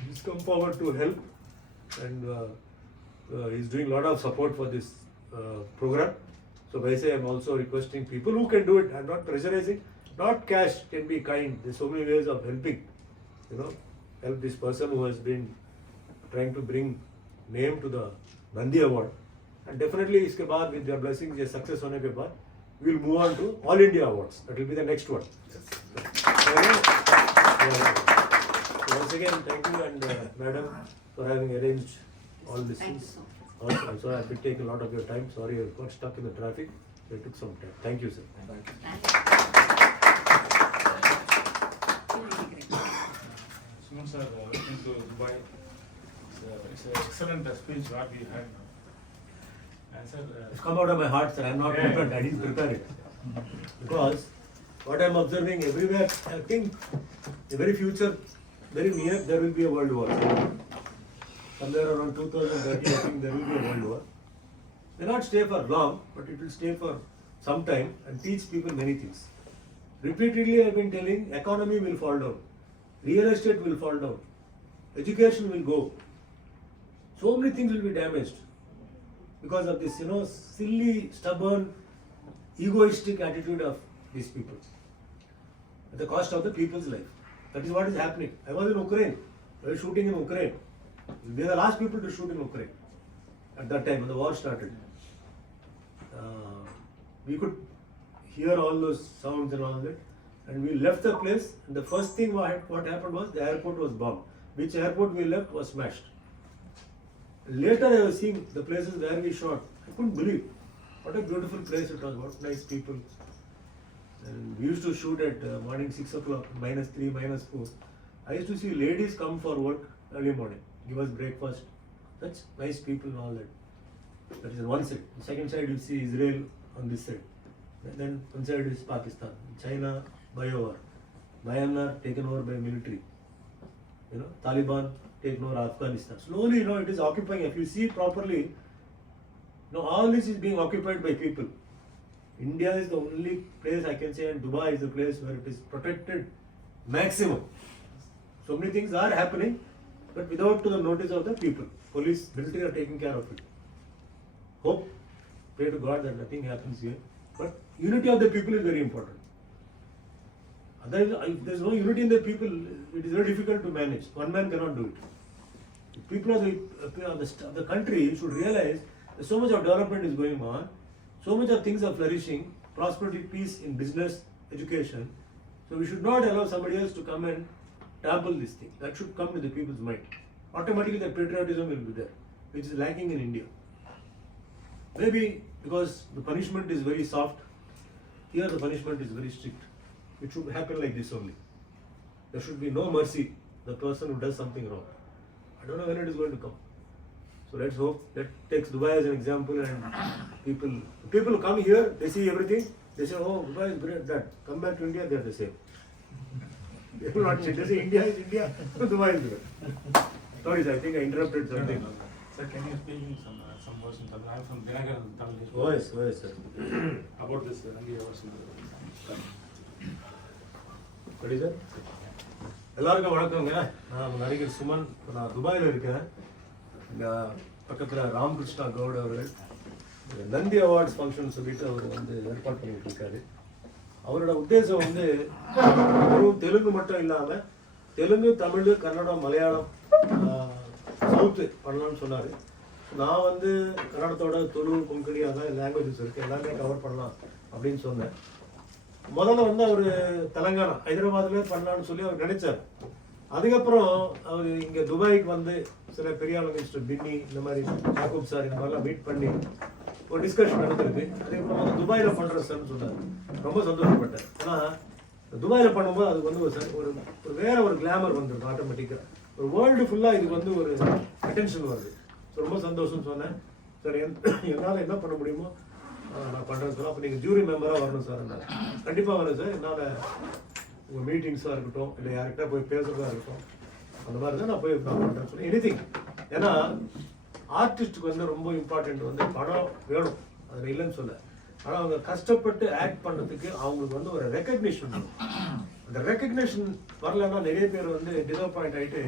He's come forward to help, and he's doing a lot of support for this program. So basically, I'm also requesting people who can do it. I'm not pressurizing. Not cash, can be kind. There's so many ways of helping. You know, help this person who has been trying to bring name to the Nandi Award. And definitely, इसके बाद with their blessings, ये success होने के बाद, we'll move on to All India Awards. That will be the next one. So once again, thank you and madam for having arranged all these Thank you things. so much. Also, I'm sorry I've been taking a lot of your time. Sorry I got stuck in the traffic. So it took some time. Thank you, sir. Thank you. Thank you. Really great. Suman sir, welcome to Dubai. It's an excellent speech what we had now. And sir, It's come out of my heart, sir. I'm not Yeah. prepared. I didn't prepare it. Because what I'm observing everywhere, I think the very future, very near, there will be a world war. Somewhere around 2030, I think there will be a world war. May not stay for long, but it will stay for some time and teach people many things. Repeatedly, I've been telling, economy will fall down, real estate will fall down, education will go, so many things will be damaged. because of this, silly, stubborn, egoistic attitude of these people at the cost of the people's life. That is what is happening. I was in Ukraine. I was shooting in Ukraine. We were the last people to shoot in Ukraine at that time when the war started. We could hear all those sounds and all that, and we left the place. And the first thing what happened was the airport was bombed. Which airport we left was smashed. Later I was seeing the places where we shot. I couldn't believe what a beautiful place it was. What nice people. And we used to shoot at morning 6 o'clock, -3, -4. I used to see ladies come for work early morning, give us breakfast. Such nice people and all that. That is on one side. The second side you see Israel on this side. And then one side is Pakistan. China, bio-war. Myanmar taken over by military. Taliban taken over Afghanistan. Slowly, it is occupying. If you see properly, all this is being occupied by people. India is the only place I can say, and Dubai is the place where it is protected maximum. So many things are happening, but without the notice of the people. Police, military are taking care of it. Hope, pray to God that nothing happens here. But unity of the people is very important. Otherwise, if there is no unity in the people, it is very difficult to manage. One man cannot do it. The people of the country should realize that so much of development is going on, so much of things are flourishing, prosperity, peace in business, education. So we should not allow somebody else to come and topple this thing. That should come to the people's mind. Automatically the patriotism will be there, which is lacking in India. Maybe because the punishment is very soft, here the punishment is very strict. It should happen like this only. There should be no mercy the person who does something wrong. I don't know when it is going to come. So let's hope. That takes Dubai as an example, and people come here, they see everything, they say, oh, Dubai is great, that. Come back to India, they are the same. They will not say, they say India is India, Dubai is good. Sorry sir, I think I interrupted something. Sir, can you speak in some words in Tamil? I'm from Dinagar, Tamil. Oh yes, sir. About this Rangi Awards. What is it? எல்லாருக்கும் வணக்கங்க. நான் நடிகர் சுமன். நான் துபாயில் இருக்கேன். இங்கே பக்கத்தில் ராமகிருஷ்ணா கவுட் அவர்கள் நந்தி அவார்ட்ஸ் ஃபங்க்ஷன் சொல்லிட்டு அவர் ஏற்பாடு பண்ணிட்டு இருக்காரு. அவரோட உத்தேசம் வெறும் தெலுங்கு மட்டும் இல்லாமல் தெலுங்கு, தமிழ், கன்னடம், மலையாளம், சவுத்து பண்ணலாம்னு சொன்னார். நான் கன்னடத்தோட துளு, கொங்கணி அதான் லாங்குவேஜஸ் இருக்குது, எல்லாமே கவர் பண்ணலாம் அப்படின்னு சொன்னேன். முதல்ல அவர் தெலங்கானா, ஹைதராபாத்லேயே பண்ணலான்னு சொல்லி அவர் நினைச்சார். அதுக்கப்புறம் அவர் இங்கே துபாய்க்கு சில பெரிய மினிஸ்டர் பின்னி, இந்த மாதிரி யாக்கூப் சார், இந்த மாதிரிலாம் மீட் பண்ணி ஒரு டிஸ்கஷன் நடந்திருக்கு. அதுக்கப்புறம் துபாயில் பண்ணுற சார்னு சொன்னார். ரொம்ப சந்தோஷப்பட்டேன். ஏன்னா துபாயில் பண்ணும்போது அதுக்கு ஒரு வேற ஒரு கிளாமர் வந்துருக்கு ஆட்டோமேட்டிக்காக. ஒரு வேர்ல்டு ஃபுல்லாக இதுக்கு ஒரு அட்டென்ஷன் வருது. ஸோ ரொம்ப சந்தோஷம்னு சொன்னேன். சார் என்னால் என்ன பண்ண முடியுமோ நான் பண்ணுறேன் சார். அப்போ நீங்கள் ஜூரி மெம்பராக வரணும் சார். என்னால் கண்டிப்பாக வரேன் சார். என்னால் உங்கள் மீட்டிங்ஸாக இருக்கட்டும், இல்லை யார்கிட்ட போய் பேசுகிறதா இருக்கட்டும், அந்த மாதிரி தான் நான் பண்ணுறேன் சொல்லி எனிதிங். ஏன்னா ஆர்டிஸ்ட்டுக்கு ரொம்ப இம்பார்ட்டண்ட் பணம் வேணும், அதில் இல்லைன்னு சொல்ல. ஆனால் அவங்க கஷ்டப்பட்டு ஆக்ட் பண்ணுறதுக்கு அவங்களுக்கு ஒரு ரெக்கக்னிஷன் வேணும். அந்த ரெக்கக்னிஷன் வரலன்னா நிறைய பேர் டிசப்பாயிண்ட் ஆகிட்டு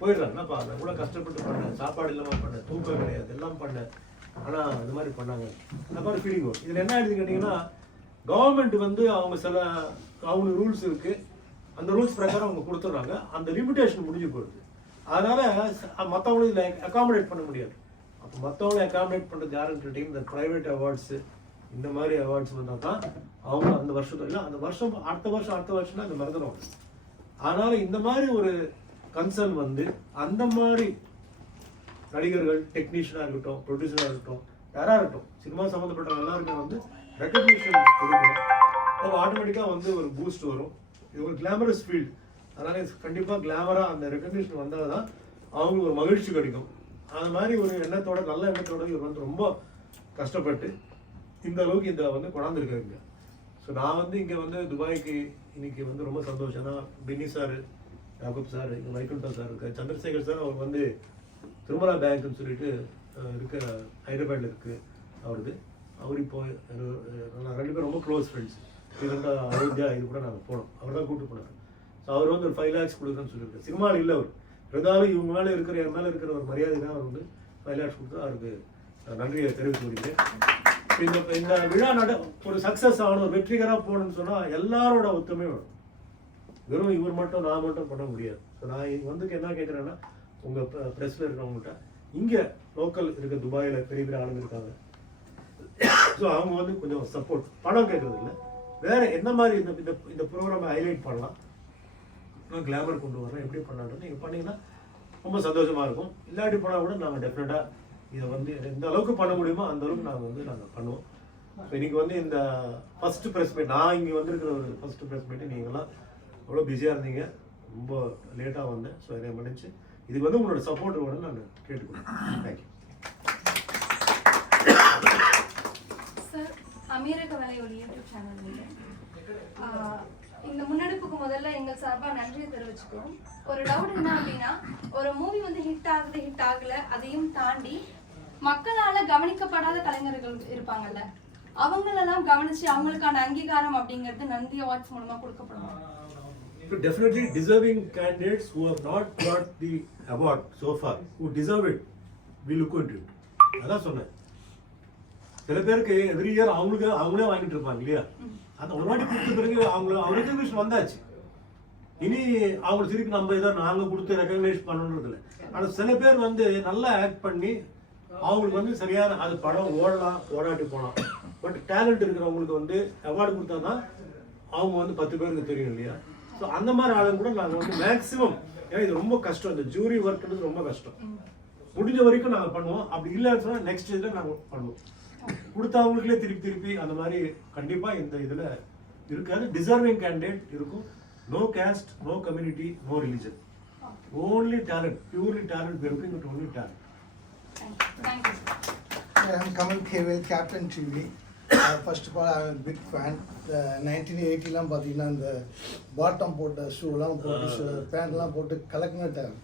போயிடுறாங்க. என்னப்பா நான் கூட கஷ்டப்பட்டு பண்ணேன், சாப்பாடு இல்லாமல் பண்ணேன், தூக்கம் கிடையாது, எல்லாம் பண்ணேன், ஆனால் இந்த மாதிரி பண்ணாங்க, அந்த மாதிரி ஃபீலிங் வரும். இதில் என்ன ஆயிடுதுன்னு கேட்டிங்கன்னா, கவர்மெண்ட் அவங்க சில அவங்களுக்கு ரூல்ஸ் இருக்குது, அந்த ரூல்ஸ் பிரகாரம் அவங்க கொடுத்துட்றாங்க. அந்த லிமிட்டேஷன் முடிஞ்சு போயிடுது. அதனால் மற்றவங்களும் இதில் அகாமடேட் பண்ண முடியாது. அப்போ மற்றவங்களை அகாமடேட் பண்ணுறது யாருன்னு கேட்டிங்கன்னா, இந்த ப்ரைவேட் அவார்ட்ஸு, இந்த மாதிரி அவார்ட்ஸ் வந்தால் தான் அவங்க அந்த வருஷத்துல இல்லை, அந்த வருஷம் அடுத்த வருஷம்னா அந்த மறந்துடும். அதனால் இந்த மாதிரி ஒரு கன்சர்ன் அந்த மாதிரி நடிகர்கள், டெக்னீஷியனாக இருக்கட்டும், ப்ரொடியூசராக இருக்கட்டும், யாராக இருக்கட்டும், சினிமா சம்மந்தப்பட்ட எல்லாருமே ரெக்கக்னிஷன் கொடுக்கணும். அவங்க ஆட்டோமேட்டிக்காக ஒரு பூஸ்ட் வரும். இது ஒரு கிளாமரஸ் ஃபீல்டு. அதனால் கண்டிப்பாக கிளாமராக அந்த ரெக்கக்னிஷன் வந்தால் தான் அவங்களுக்கு ஒரு மகிழ்ச்சி கிடைக்கும். அது மாதிரி ஒரு எண்ணத்தோட, நல்ல எண்ணத்தோட இவர் ரொம்ப கஷ்டப்பட்டு இந்த அளவுக்கு இந்த கொண்டாந்துருக்காருங்க. ஸோ நான் இங்கே துபாய்க்கு இன்னைக்கு ரொம்ப சந்தோஷம். ஏன்னா பின்னி சார், யாக்கூப் சார், இங்கே வைகுண்டா சார் இருக்கார், சந்திரசேகர் சார் அவர் திருமலா பேங்க்னு சொல்லிட்டு இருக்க ஹைதராபாத்தில் இருக்குது அவருக்கு. அவர் இப்போ நான் 2 பேரும் ரொம்ப க்ளோஸ் ஃப்ரெண்ட்ஸ். ரீசெண்டாக அயோத்தியா இது கூட நாங்கள் போனோம், அவர் தான் கூப்பிட்டு போனார். ஸோ அவர் ஒரு 5 lakhs கொடுக்குறேன்னு சொல்லியிருக்காரு. சினிமாவில் இல்லை அவர், இருந்தாலும் இவங்க மேலே இருக்கிற என் மேலே இருக்கிற ஒரு மரியாதை தான் அவர் 5 lakhs கொடுத்து அவருக்கு நன்றியை தெரிவித்து கொள்கிறேன். இந்த விழா ஒரு சக்ஸஸ் ஆகணும், ஒரு வெற்றிகரமாக போகணும்னு சொன்னால் எல்லாரோட ஒத்துமை வேணும். வெறும் இவர் மட்டும் நான் மட்டும் பண்ண முடியாது. ஸோ நான் வந்து என்ன கேட்குறேன்னா, உங்கள் ப்ரெஸ்ஸில் இருக்கிறவங்கள்ட்ட இங்கே லோக்கல் இருக்க துபாயில் பெரிய பெரிய ஆளுங்க இருக்காங்க. ஸோ அவங்க வந்து கொஞ்சம் சப்போர்ட், பணம் கேட்குறது இல்லை, வேறு என்ன மாதிரி இந்த ப்ரோக்ராமை ஹைலைட் பண்ணலாம், நான் கிளாமர் கொண்டு வரேன், எப்படி பண்ணலான்னு நீங்கள் பண்ணிங்கன்னா ரொம்ப சந்தோஷமாக இருக்கும். இல்லாட்டி போனால் கூட நாங்கள் டெஃபினட்டாக இதை வந்து எந்த அளவுக்கு பண்ண முடியுமோ அந்த அளவுக்கு நாங்கள் பண்ணுவோம். ஸோ இன்றைக்கி வந்து இந்த ஃபஸ்ட்டு ப்ரெஸ் மீட், நான் இங்கே வந்திருக்கிற ஒரு ஃபஸ்ட்டு ப்ரெஸ் மீட்டு, நீங்கள்லாம் அவ்வளோ பிஸியாக இருந்தீங்க, ரொம்ப லேட்டாக வந்தேன். ஸோ இதை மன்னிச்சு இதுக்கு வந்து உங்களோட சப்போர்ட் வேணும்னு நான் கேட்டுக்கொள்கிறேன். Thank you sir. அமீரக வலையோட யூடியூப் சேனல் இந்த முன்னெடுப்புக்கு முதல்ல எங்கள் சார்பாக நன்றியை தெரிவிச்சுக்கிறோம். ஒரு டவுட் என்ன அப்படின்னா, ஒரு மூவி வந்து ஹிட் ஆகல அதையும் தாண்டி மக்களால கவனிக்கப்படாத கலைஞர்கள் இருப்பாங்கல்ல, அவங்களெல்லாம் கவனிச்சு அவங்களுக்கான அங்கீகாரம் அப்படிங்கிறது நந்தி அவார்ட்ஸ் மூலமா கொடுக்கப்படும். Definitely deserving candidates who have not got the award so far, who deserve it, we look into it. அதான் சொன்னேன். சில பேருக்கு எவ்ரி இயர் அவங்களே வாங்கிட்டு இருப்பாங்க இல்லையா, அந்த ஒரு வாட்டி கொடுத்த பிறகு அவங்க ரெகக்னேஷன் வந்தாச்சு, இனி அவங்க திருப்பி நம்ம ஏதோ நாங்கள் கொடுத்து ரெகக்னைஸ் பண்ணணுன்றது இல்லை. ஆனால் சில பேர் வந்து நல்லா ஆக்ட் பண்ணி அவங்களுக்கு வந்து சரியான அது படம் ஓடலாம் ஓடாட்டி போகலாம், பட் டேலண்ட் இருக்கிறவங்களுக்கு வந்து அவார்டு கொடுத்தா தான் அவங்க வந்து 10 பேருக்கு தெரியும் இல்லையா. ஸோ அந்த மாதிரி ஆளுங்க கூட நாங்கள் வந்து மேக்ஸிமம், ஏன்னா இது ரொம்ப கஷ்டம், இந்த ஜூரி ஒர்க்ன்றது ரொம்ப கஷ்டம், முடிஞ்ச வரைக்கும் நாங்கள் பண்ணுவோம். அப்படி இல்லைன்னு சொன்னால் நெக்ஸ்ட் இதில் நாங்கள் பண்ணுவோம். கொடுத்தவங்களுக்குள்ளே திருப்பி அந்த மாதிரி கண்டிப்பாக இந்த இதில் இருக்காது. டிசர்விங் கேண்டிடேட் இருக்கும். No caste, no community, no religion, only talent, purely talent, we are looking at only talent. Thank you. I am Kamal Kevel, Captain TV. First of all, I am a big fan. 1980 பார்த்தீங்கன்னா இந்த பாட்டம் போட்ட ஷூலாம் போட்டு பேண்ட்லாம் போட்டு கலக்கின time.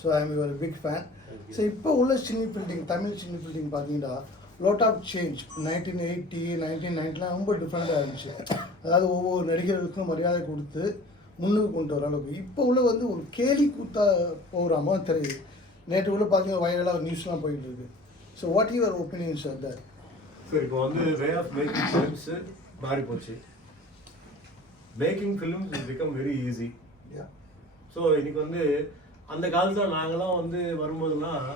So I am your big fan. So இப்போ உள்ள cine building, Tamil cine building பார்த்தீங்கன்னா லாட் ஆஃப் சேஞ்ச். 1980 1990 ரொம்ப டிஃப்ரெண்ட்டாக இருந்துச்சு. அதாவது ஒவ்வொரு நடிகர்களுக்கும் மரியாதை கொடுத்து முன்னுக்கு கொண்டு வர அளவுக்கு. இப்போ உள்ள வந்து ஒரு கேலி கூத்தா போகிறாம தெரியுது. நேற்று உள்ள பார்த்தீங்கன்னா வைரலாக நியூஸ்லாம் போயிட்டு இருக்கு. So what your opinion sir that? Sir இப்போ வந்து வே ஆஃப் மேக்கிங் ஃபிலிம்ஸு மாறி போச்சு. Making films is become very easy. So இன்னைக்கு வந்து அந்த காலத்தில் நாங்களாம் வந்து வரும்போதுலாம்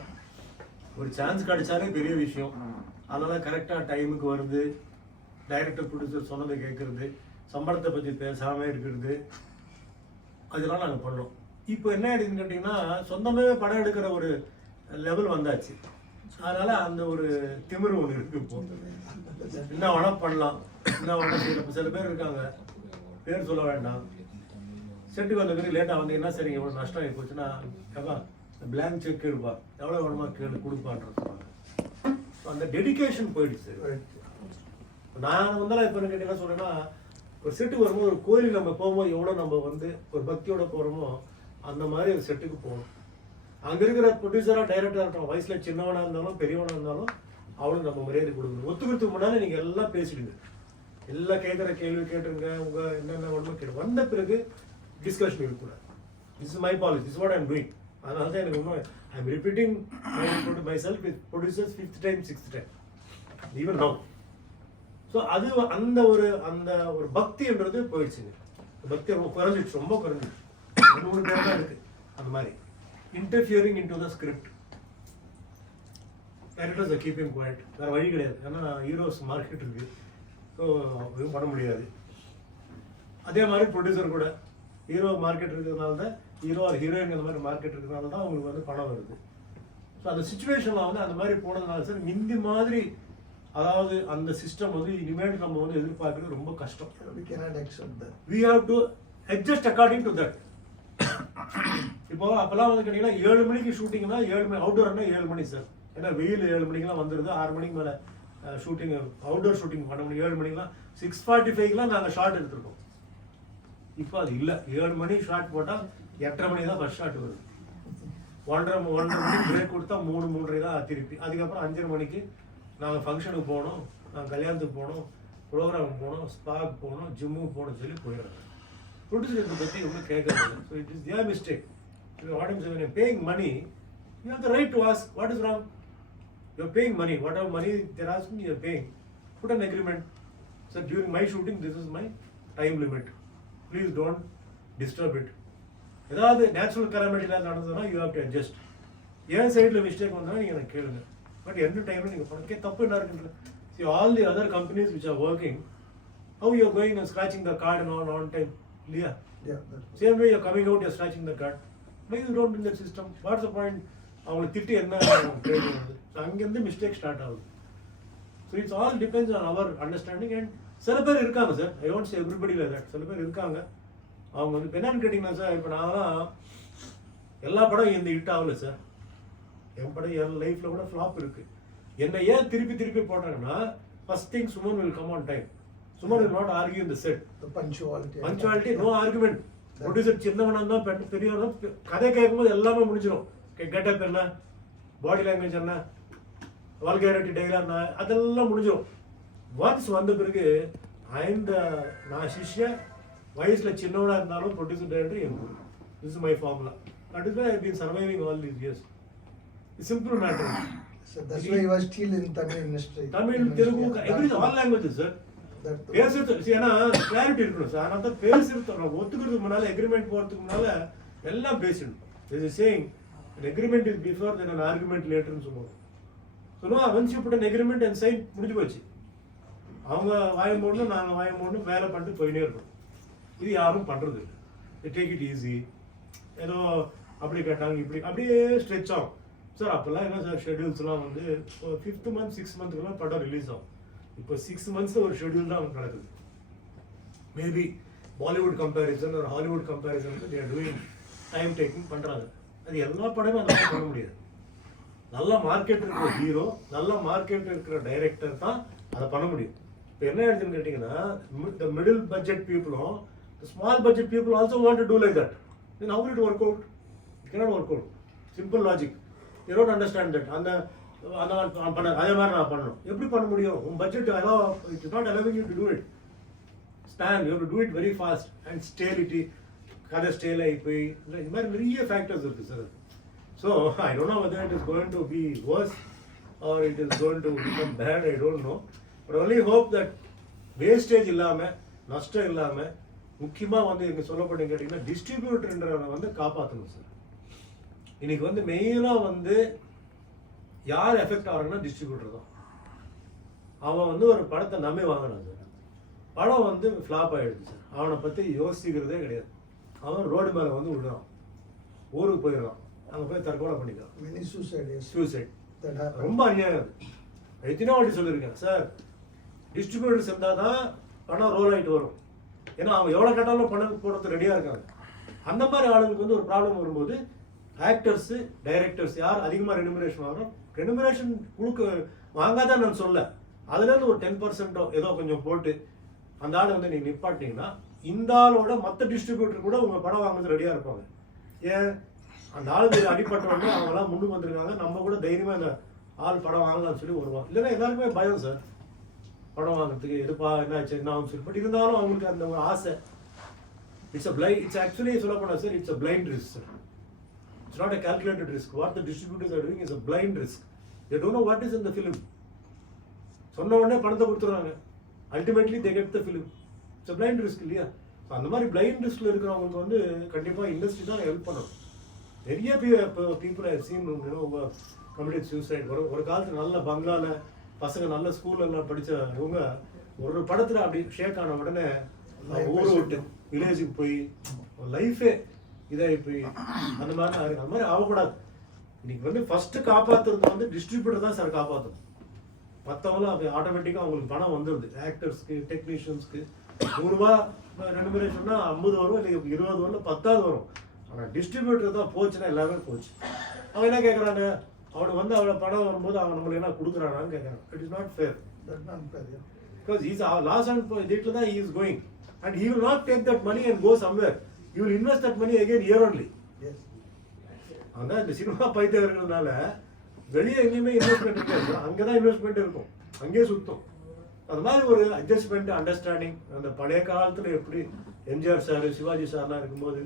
ஒரு சான்ஸ் கிடைச்சாலே பெரிய விஷயம். அதனால் கரெக்டாக டைமுக்கு வருது, டைரக்டர் ப்ரொடியூசர் சொன்னதை கேட்குறது, சம்பளத்தை பற்றி பேசாமல் இருக்கிறது, அதெல்லாம் நாங்கள் பண்ணோம். இப்போ என்ன ஆயிடுதுன்னு கேட்டிங்கன்னா, சொந்தமாகவே படம் எடுக்கிற ஒரு லெவல் வந்தாச்சு. அதனால் அந்த ஒரு திமிரு ஒன்று இருக்குது. இப்போ என்ன வேணால் பண்ணலாம், என்ன வேணால் செய்யலாம். இப்போ சில பேர் இருக்காங்க, பேர் சொல்ல வேண்டாம், செட்டுக்கு வந்த பேர் லேட்டாக வந்தீங்கன்னா சரிங்க எவ்வளோ நஷ்டம் ஆகி போச்சுன்னா, ஏப்பா பிளாங்க் செக் கேளுப்பா, எவ்வளோ வேணுமா கேளு கொடுப்பான்றாங்க. அந்த டெடிக்கேஷன் போயிடுச்சு. நான் வந்தாலும் இப்போ என்ன கேட்டீங்கன்னா சொல்கிறேன்னா, ஒரு செட்டுக்கு வரும்போது ஒரு கோயிலுக்கு நம்ம போகும்போது எவ்வளோ நம்ம வந்து ஒரு பக்தியோட போகிறோமோ அந்த மாதிரி ஒரு செட்டுக்கு போகணும். அங்கே இருக்கிற ப்ரொடியூசராக டைரக்டராக இருக்கட்டும், வயசில் சின்னவனாக இருந்தாலும் பெரியவனாக இருந்தாலும் அவனுக்கு நம்ம மரியாதை கொடுக்கணும். ஒத்துக்கிறதுக்கு முன்னாடி நீங்கள் எல்லாம் பேசிடுங்க, எல்லாம் கேட்குற கேள்வி கேட்டுருங்க, உங்கள் என்னென்ன வேணுமோ கேட்டு வந்த பிறகு டிஸ்கஷன் இருக்கக்கூடாது. This is my policy, this what I am doing. அதனால தான் எனக்கு இன்னும் I am repeating my self with producers 5th time 6th time even now. So அது அந்த ஒரு பக்தின்றது போயிடுச்சுங்க. பக்தி ரொம்ப குறைஞ்சிடுச்சு, ரொம்ப குறைஞ்சிடுச்சு. 3 பேர் தான் இருக்குது அந்த மாதிரி interfering into the script. Directors are keeping quiet, வேறு வழி கிடையாது. ஏன்னா ஹீரோஸ் மார்க்கெட் இருக்குது, ஸோ எதுவும் பண்ண முடியாது. அதே மாதிரி ப்ரொடியூசர் கூட ஹீரோ மார்க்கெட் இருக்கிறதுனால தான், ஹீரோ ஆர் ஹீரோயின் அந்த மாதிரி மார்க்கெட் இருக்கிறதுனால தான் அவங்களுக்கு வந்து பணம் வருது. ஸோ அந்த சுச்சுவேஷனில் வந்து அந்த மாதிரி போனதுனால சார் முந்தி மாதிரி, அதாவது அந்த சிஸ்டம் வந்து இனிமேல் நம்ம வந்து எதிர்பார்க்கறது ரொம்ப கஷ்டம். We have to adjust according to that. இப்போ அப்போல்லாம் வந்து கேட்டிங்கன்னா 7 மணிக்கு ஷூட்டிங்னா 7 மணி, அவுட்டோர்னா 7 மணி சார். ஏன்னா வெயில் 7 மணிக்கெலாம் வந்துடுது, 6 மணிக்கு மேலே ஷூட்டிங், அவுட்டோர் ஷூட்டிங் பண்ண முடியும். 7 மணிக்கெலாம் 6:45 நாங்கள் ஷார்ட் எடுத்துருக்கோம். இப்போ அது இல்லை. 7 மணி ஷார்ட் போட்டால் 8:30 மணி தான் ஃபர்ஸ்ட் ஷார்ட் வருது. 1:30 மணிக்கு பிரேக் கொடுத்தா 3:30 தான் திருப்பி. அதுக்கப்புறம் 5:30 மணிக்கு நாங்கள் ஃபங்க்ஷனுக்கு போகணும், நாங்கள் கல்யாணத்துக்கு போகணும், ப்ரோக்ராமுக்கு போகணும், ஸ்பாக்கு போகணும், ஜிம்முக்கு போகணும்னு சொல்லி போயிடுறாங்க. ப்ரொடியூசரை பற்றி ஒன்றும் கேட்கறது. So it is their mistake. What is paying money, you have the right to ask what is wrong. You're paying money. Whatever money they're asking, you're paying. Put an agreement. So during my shooting, this is my time limit. Please don't disturb it. ஏதாவது நேச்சுரல் கலாமிட்டிலாம் நடந்ததுன்னா you have to adjust. ஏன் சைடில் மிஸ்டேக் வந்தாலும் நீங்கள் எனக்கு கேளுங்க. பட் எந்த டைமில் நீங்கள் பண்ண தப்பு என்ன இருக்குன்ற see all the other companies which are working how you are going and scratching the card on time இல்லையா? Same way you coming out you scratching the card. Why you don't in that system? What's the point? அவங்களை திட்டி என்ன trade ஆகுது? So அங்கேருந்து mistake start ஆகுது. So it's all depends on our understanding. And சில பேர் இருக்காங்க sir, I don't say everybody like that. சில பேர் இருக்காங்க, அவங்க வந்து என்னன்னு கேட்டிங்கன்னா சார், இப்போ நான்லாம் எல்லா படம் இந்த ஹிட் ஆகல சார். என் படம் என் லைஃப்பில் கூட ஃப்ளாப் இருக்குது. என்னை ஏன் திருப்பி திருப்பி போட்டாங்கன்னா, first thing Suman will come on time. Suman will not argue in the set. Punctuality, no argument. Producer சின்னவனா இருந்தால் பெரியவனா, கதை கேட்கும்போது எல்லாமே முடிஞ்சிடும். கெட்டப் என்ன, பாடி லாங்குவேஜ் என்ன, வால்காரிட்டி டைலாக் அதெல்லாம் முடிஞ்சிடும். ஒன்ஸ் வந்த பிறகு நான் சிஷ்யன், வயசில் சின்னவனாக இருந்தாலும் ப்ரொடியூசர் டைரக்டர் என் குரு. This is my formula. That is why I been surviving all these years. Simple matter. So that's why you are still in Tamil industry. Tamil, Telugu, everything, all languages, sir. பேசுறது ஏன்னா கிளாரிட்டி இருக்கணும் சார். ஆனால் தான் பேசுறது ஒத்துக்கிறதுக்கு முன்னால், எக்ரிமெண்ட் போகிறதுக்கு முன்னால் எல்லாம் பேசிடணும். This is saying an agreement is before then an argument later ன்னு சொல்லுவாங்க. So no once you put an agreement and sign, முடிஞ்சு போச்சு. அவங்க வாய மூடணும், நாங்கள் வாய மூடணும், வேலை பண்ணிட்டு போயினே இருக்கோம். இது யாரும் பண்ணுறது இல்லை. டேக் இட் ஈஸி, ஏதோ அப்படி கேட்டாங்க இப்படி அப்படியே ஸ்ட்ரெச் ஆகும் சார். அப்போல்லாம் என்ன சார் ஷெட்யூல்ஸ்லாம் வந்து 5th month 6th monthலாம் படம் ரிலீஸ் ஆகும். இப்போ 6 months ஒரு ஷெட்யூல் தான் நடக்குது. மேபி பாலிவுட் கம்பேரிசன் ஒரு ஹாலிவுட் கம்பேரிசனுக்கு தேர் டூயிங் டைம் டேக்கிங் பண்ணுறாங்க. அது எல்லா படமும் அந்த மாதிரி பண்ண முடியாது. நல்ல மார்க்கெட் இருக்கிற ஹீரோ, நல்ல மார்க்கெட் இருக்கிற டைரக்டர் தான் அதை பண்ண முடியும். இப்போ என்ன ஆயிடுச்சுன்னு கேட்டிங்கன்னா, த மிடில் பட்ஜெட் பீப்புளும் small budget people also want to do like that. Then how it work out? It cannot work out. Simple logic. You don't understand that. அந்த பண்ண அதே மாதிரி நான் பண்ணணும். எப்படி பண்ண முடியும்? உன் budget it is not allowing you to do it. Stand you to do it very fast and staleness. கதை ஸ்டேல் ஆகி போய் இது மாதிரி நிறைய ஃபேக்டர்ஸ் இருக்குது sir. So I don't know whether it is going to be worse or it is going to become bad. I don't know. But only hope that wastage இல்லாமல், நஷ்டம் இல்லாமல், முக்கியமாக வந்து இங்கே சொல்லப்பட்டு கேட்டிங்கன்னா டிஸ்ட்ரிபியூட்டர்ன்றவனை வந்து காப்பாற்றணும் சார். இன்னைக்கு வந்து மெயினாக வந்து யார் எஃபெக்ட் ஆகிறாங்கன்னா டிஸ்ட்ரிபியூட்டர் தான். அவன் வந்து ஒரு படத்தை நம்பி வாங்கினான் சார். படம் வந்து ஃப்ளாப் ஆகிடுது சார். அவனை பற்றி யோசிக்கிறதே கிடையாது. அவன் ரோடு மேலே வந்து விடுறான், ஊருக்கு போயிடுறான், அங்கே போய் தற்கொலை பண்ணிக்கிறான். சூசைட். ரொம்ப அநியாயம். எத்தனையோ வாட்டி சொல்லியிருக்கேன் சார், டிஸ்ட்ரிபியூட்டர்ஸ் இருந்தால் தான் பணம் ரோல் ஆகிட்டு வரும். ஏன்னா அவங்க எவ்வளோ கேட்டாலும் பணம் போடுறது ரெடியாக இருக்காங்க. அந்த மாதிரி ஆளுங்களுக்கு வந்து ஒரு ப்ராப்ளம் வரும்போது ஆக்டர்ஸு, டைரக்டர்ஸ் யார் அதிகமாக ரெனுமரேஷன் வாங்குறோம், ரெனுமரேஷன் வாங்காதான் நான் சொல்ல, அதுலேருந்து ஒரு 10% ஏதோ கொஞ்சம் போட்டு அந்த ஆளை வந்து நீங்கள் நிப்பாட்டிங்கன்னா இந்த ஆளோட மற்ற டிஸ்ட்ரிபியூட்டர் கூட உங்கள் படம் வாங்குறது ரெடியாக இருப்பாங்க. ஏன்? அந்த ஆளுக்கு அடிப்பட்டவொடனே அவங்களாம் முன்னுக்கு வந்திருக்காங்க, நம்ம கூட தைரியமாக அந்த ஆள் படம் வாங்கலாம்னு சொல்லி வருவாங்க. இல்லைன்னா எல்லாருக்குமே பயம் சார் படம் வாங்குறதுக்கு. எடுப்பா என்னாச்சு என்ன ஆகும் சொல்லி. பட் இருந்தாலும் அவங்களுக்கு அந்த ஒரு ஆசை. இட்ஸ் ஆக்சுவலி சொல்ல போனால் sir, it's a blind risk sir. It's not a calculated risk. What the distributors are doing is a blind risk. They don't know what is in the film. சொன்ன உடனே பணத்தை கொடுத்துருவாங்க. Ultimately they get the film. It's a blind risk இல்லையா? ஸோ அந்த மாதிரி பிளைண்ட் ரிஸ்கில் இருக்கிறவங்களுக்கு வந்து கண்டிப்பாக இண்டஸ்ட்ரி தான் ஹெல்ப் பண்ணணும். நிறைய people I seen committed suicide. ஒரு காலத்தில் நல்ல பங்களாவில் பசங்க நல்ல ஸ்கூல்லலாம் படித்த இவங்க ஒரு படத்தில் அப்படி ஷேக் ஆன உடனே ஊரை விட்டு வில்லேஜுக்கு போய் லைஃபே இதாகி போய் அந்த மாதிரி ஆகக்கூடாது. இன்னைக்கு வந்து ஃபர்ஸ்ட்டு காப்பாற்றுறது வந்து டிஸ்ட்ரிபியூட்டர் தான் சார் காப்பாற்றணும். மற்றவங்களும் அது ஆட்டோமேட்டிக்காக அவங்களுக்கு பணம் வந்துடுது. ஆக்டர்ஸ்க்கு, டெக்னீஷியன்ஸ்க்கு 100 ரூபா ரெனுமரேஷன்னா 50 வரும், இல்லை 20 வரும், 10 வரும். ஆனால் டிஸ்ட்ரிபியூட்டர் தான் போச்சுன்னா எல்லாமே போச்சு. அவங்க என்ன கேட்குறாங்க, அவனுக்கு வந்து அவளை படம் வரும்போது அவன் நம்மளுக்கு என்ன கொடுக்குறானான்னு கேட்குறான். It is not fair. Because is loss and இதுல தான் he is going and he will not take that money and go somewhere. You will invest that money again year only. அதான் இந்த சினிமா பைத்தியம் இருக்கிறதுனால வெளியே எங்கேயுமே இன்வெஸ்ட்மெண்ட் இருக்காது, அங்கே தான் இன்வெஸ்ட்மெண்ட் இருக்கும், அங்கேயே சுத்தம். அது மாதிரி ஒரு அட்ஜஸ்ட்மெண்ட், அண்டர்ஸ்டாண்டிங். அந்த பழைய காலத்தில் எப்படி எம்ஜிஆர் சார், சிவாஜி சார்லாம் இருக்கும்போது,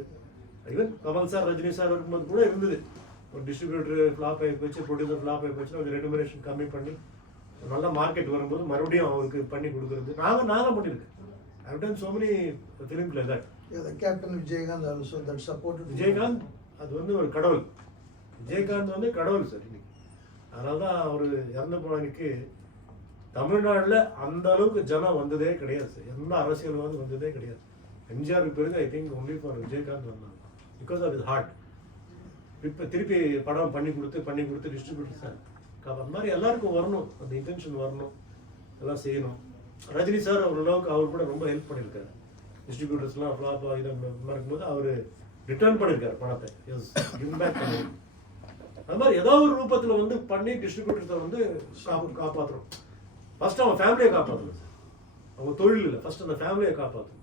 ஈவன் கமல் சார், ரஜினி சார் இருக்கும்போது கூட இருந்தது. ஒரு டிஸ்ட்ரிபியூட்டர் ஃப்ளாப் ஆகி போச்சு, ப்ரொடியூசர் ஃப்ளாப் ஆகி போச்சுன்னா கொஞ்சம் ரெனுமரேஷன் கம்மி பண்ணி நல்ல மார்க்கெட் வரும்போது மறுபடியும் அவருக்கு பண்ணி கொடுக்குறது நானும் பண்ணியிருக்கேன். I've done so many films like that. Yeah, the Captain Vijaykanth also that supported. Vijayakanth அது வந்து ஒரு கடவுள். விஜயகாந்த் வந்து கடவுள் சார் இன்னைக்கு. அதனால தான் அவர் இறந்து போனதுக்கு தமிழ்நாட்டில் அந்த அளவுக்கு ஜனம் வந்ததே கிடையாது சார். எந்த அரசியல்வாதும் வந்ததே கிடையாது. எம்ஜிஆருக்கு பிறகு I think only for Vijayakanth வந்தாங்க. Because of his heart. இப்போ திருப்பி படம் பண்ணி கொடுத்து டிஸ்ட்ரிபியூட்டர் சார் அந்த மாதிரி எல்லாருக்கும் வரணும், அந்த இன்டென்ஷன் வரணும், எல்லாம் செய்யணும். ரஜினி சார் ஓரளவுக்கு அவர் கூட ரொம்ப ஹெல்ப் பண்ணியிருக்காரு. டிஸ்ட்ரிபியூட்டர்ஸ்லாம் ஃப்ளாப் ஆகி இருக்கும்போது அவர் ரிட்டர்ன் பண்ணியிருக்காரு பணத்தை, கிவ் பேக் பண்ணி. அது மாதிரி ஏதோ ஒரு ரூபத்தில் வந்து பண்ணி டிஸ்ட்ரிபியூட்டர்ஸை வந்து காப்பாற்றுறோம். ஃபர்ஸ்ட் அவங்க ஃபேமிலியை காப்பாற்றணும் சார். அவங்க தொழில் இல்லை, ஃபர்ஸ்ட் அந்த ஃபேமிலியை காப்பாற்றணும்.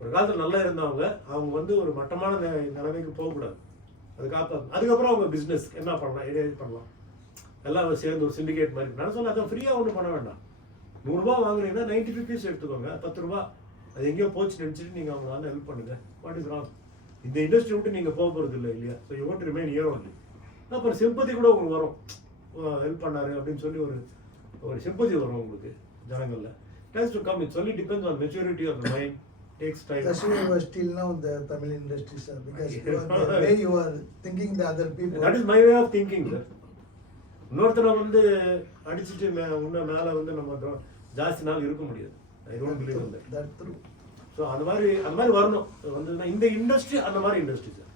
ஒரு காலத்தில் நல்லா இருந்தவங்க அவங்க வந்து ஒரு மட்டமான நிலைமைக்கு போகக்கூடாது, அது காப்பாற்றணும். அதுக்கப்புறம் அவங்க பிஸ்னஸ் என்ன பண்ணலாம், எது பண்ணலாம், எல்லாம் சேர்ந்து ஒரு சிண்டிகேட் மாதிரி. நான் சொன்னேன் அதை ஃப்ரீயாக ஒன்றும் பண்ண வேண்டாம். 100 ரூபா வாங்குறீங்கன்னா 90 rupees எடுத்துக்கோங்க, 10 ரூபா அது எங்கேயோ போச்சு நினச்சிட்டு நீங்கள் அவங்க வந்து ஹெல்ப் பண்ணுங்க. What is wrong? இந்த இண்டஸ்ட்ரி விட்டு நீங்கள் போக போகிறது இல்லை இல்லையா? So you want remain here only. அப்புறம் சிம்பத்தி கூட உங்களுக்கு வரும், ஹெல்ப் பண்ணாரு அப்படின்னு சொல்லி ஒரு சிம்பத்தி வரும் உங்களுக்கு ஜனங்களில். It has to come. It only depends on maturity of the mind. Takes time. That's why you are still now in the Tamil industry, sir, because you are, the way you are thinking the other people. That is my way of thinking, sir. இன்னொருத்தனை வந்து அடிச்சுட்டு இன்னும் மேலே வந்து நம்ம ஜாஸ்தி நாள் இருக்க முடியாது. I don't believe in that. That true. So அந்த மாதிரி வரணும். வந்து இந்த இண்டஸ்ட்ரி அந்த மாதிரி இண்டஸ்ட்ரி சார்.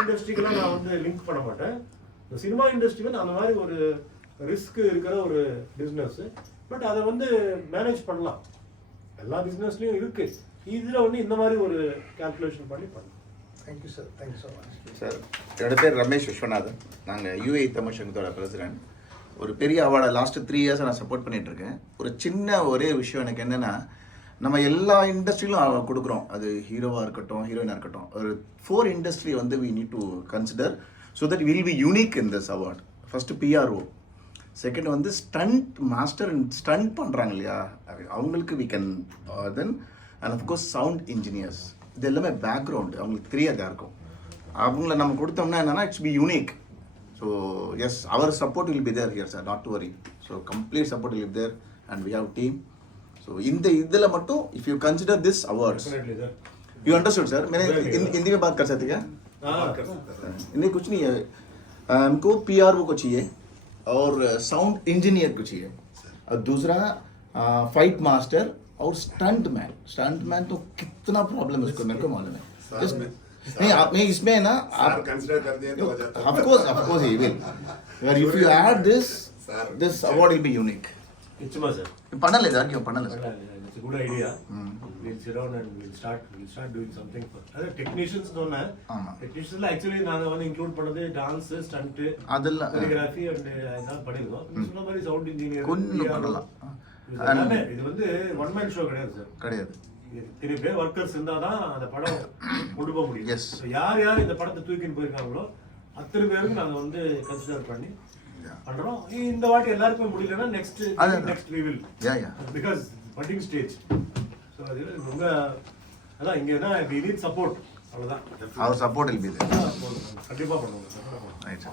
இண்டஸ்ட்ரிக்கெல்லாம் நான் வந்து லிங்க் பண்ண மாட்டேன். இந்த சினிமா இண்டஸ்ட்ரி வந்து அந்த மாதிரி ஒரு ரிஸ்க் இருக்கிற ஒரு பிஸ்னஸ். பட் அதை வந்து மேனேஜ் பண்ணலாம். எல்லா பிஸ்னஸ்லையும் இருக்கு. இதில் வந்து இந்த மாதிரி ஒரு கால்குலேஷன் பண்ணி பண்ணலாம். Thank you, sir. Thank you so much. Sir, என்னோட பேர் ரமேஷ் விஸ்வநாதன். நாங்கள் UAE தமிழ் சங்கத்தோட பிரசிடென்ட். ஒரு பெரிய அவார்டை லாஸ்ட்டு 3 years நான் சப்போர்ட் பண்ணிகிட்ருக்கேன். ஒரு சின்ன ஒரே விஷயம் எனக்கு என்னென்னா, நம்ம எல்லா இண்டஸ்ட்ரியிலும் கொடுக்குறோம், அது ஹீரோவாக இருக்கட்டும், ஹீரோயினாக இருக்கட்டும். ஒரு 4 industry வந்து we need to consider so that we will be unique in this award. First PRO, second வந்து ஸ்டண்ட் மாஸ்டர் அண்ட் ஸ்டண்ட் பண்ணுறாங்க இல்லையா, அவங்களுக்கு we can then and of course sound engineers. இது எல்லாமே பேக்ரவுண்டு அவங்களுக்கு தெரியாதா இருக்கும். அவங்கள நம்ம கொடுத்தோம்னா என்னன்னா it's be unique. So yes, our support will be there here sir, not to worry. So complete support will be there and we have team. So இந்த இதில் மட்டும் if you consider this awards, you understood sir? मैंने हिंदी में बात कर सकते क्या? नहीं, कुछ नहीं है. हमको PRO को चाहिए और साउंड इंजीनियर को चाहिए, और दूसरा फाइट मास्टर और स्टंट मैन तो कितना प्रॉब्लम है उसको मेरे को मालूम है. नहीं, आप मैं इसमें ना आप कंसीडर कर दिए तो हो जाता है. of course he will. But if you add this award will be unique. நிச்சயமா சார். பண்ணல சார், क्यों பண்ணல sir? It's a good idea. We'll sit down and we'll start doing something for other technicians. சொன்னா டெக்னீஷியன்ஸ்ல ஆக்சுவலி நாங்க வந்து இன்க்ளூட் பண்ணது டான்ஸ், ஸ்டண்ட், அதெல்லாம் கோரியோகிராஃபி அண்ட் இதெல்லாம் பண்ணிருக்கோம். சொன்ன மாதிரி சவுண்ட் இன்ஜினியர் கொஞ்சம் பண்ணலாம். இது வந்து ஒன் மேன் ஷோ கிடையாது சார். கிடையாது. இத்தனை பேர் ஒர்க்கர்ஸ் இருந்தால் தான் அந்த படம் கொண்டு போக முடியும். Yes. யார் இந்த படத்தை தூக்கின்னு போயிருக்காங்களோ அத்தனை பேருக்கு நாங்கள் வந்து கன்சிடர் பண்ணி பண்றோம். இந்த வாட்டி எல்லாருக்கும் முடியலன்னா next we will. Because budding stage. So அது ரொம்ப அதான் இங்க தான் we need support. அவ்வளவுதான். Our support will be there. கண்டிப்பா பண்ணுவோம். Right.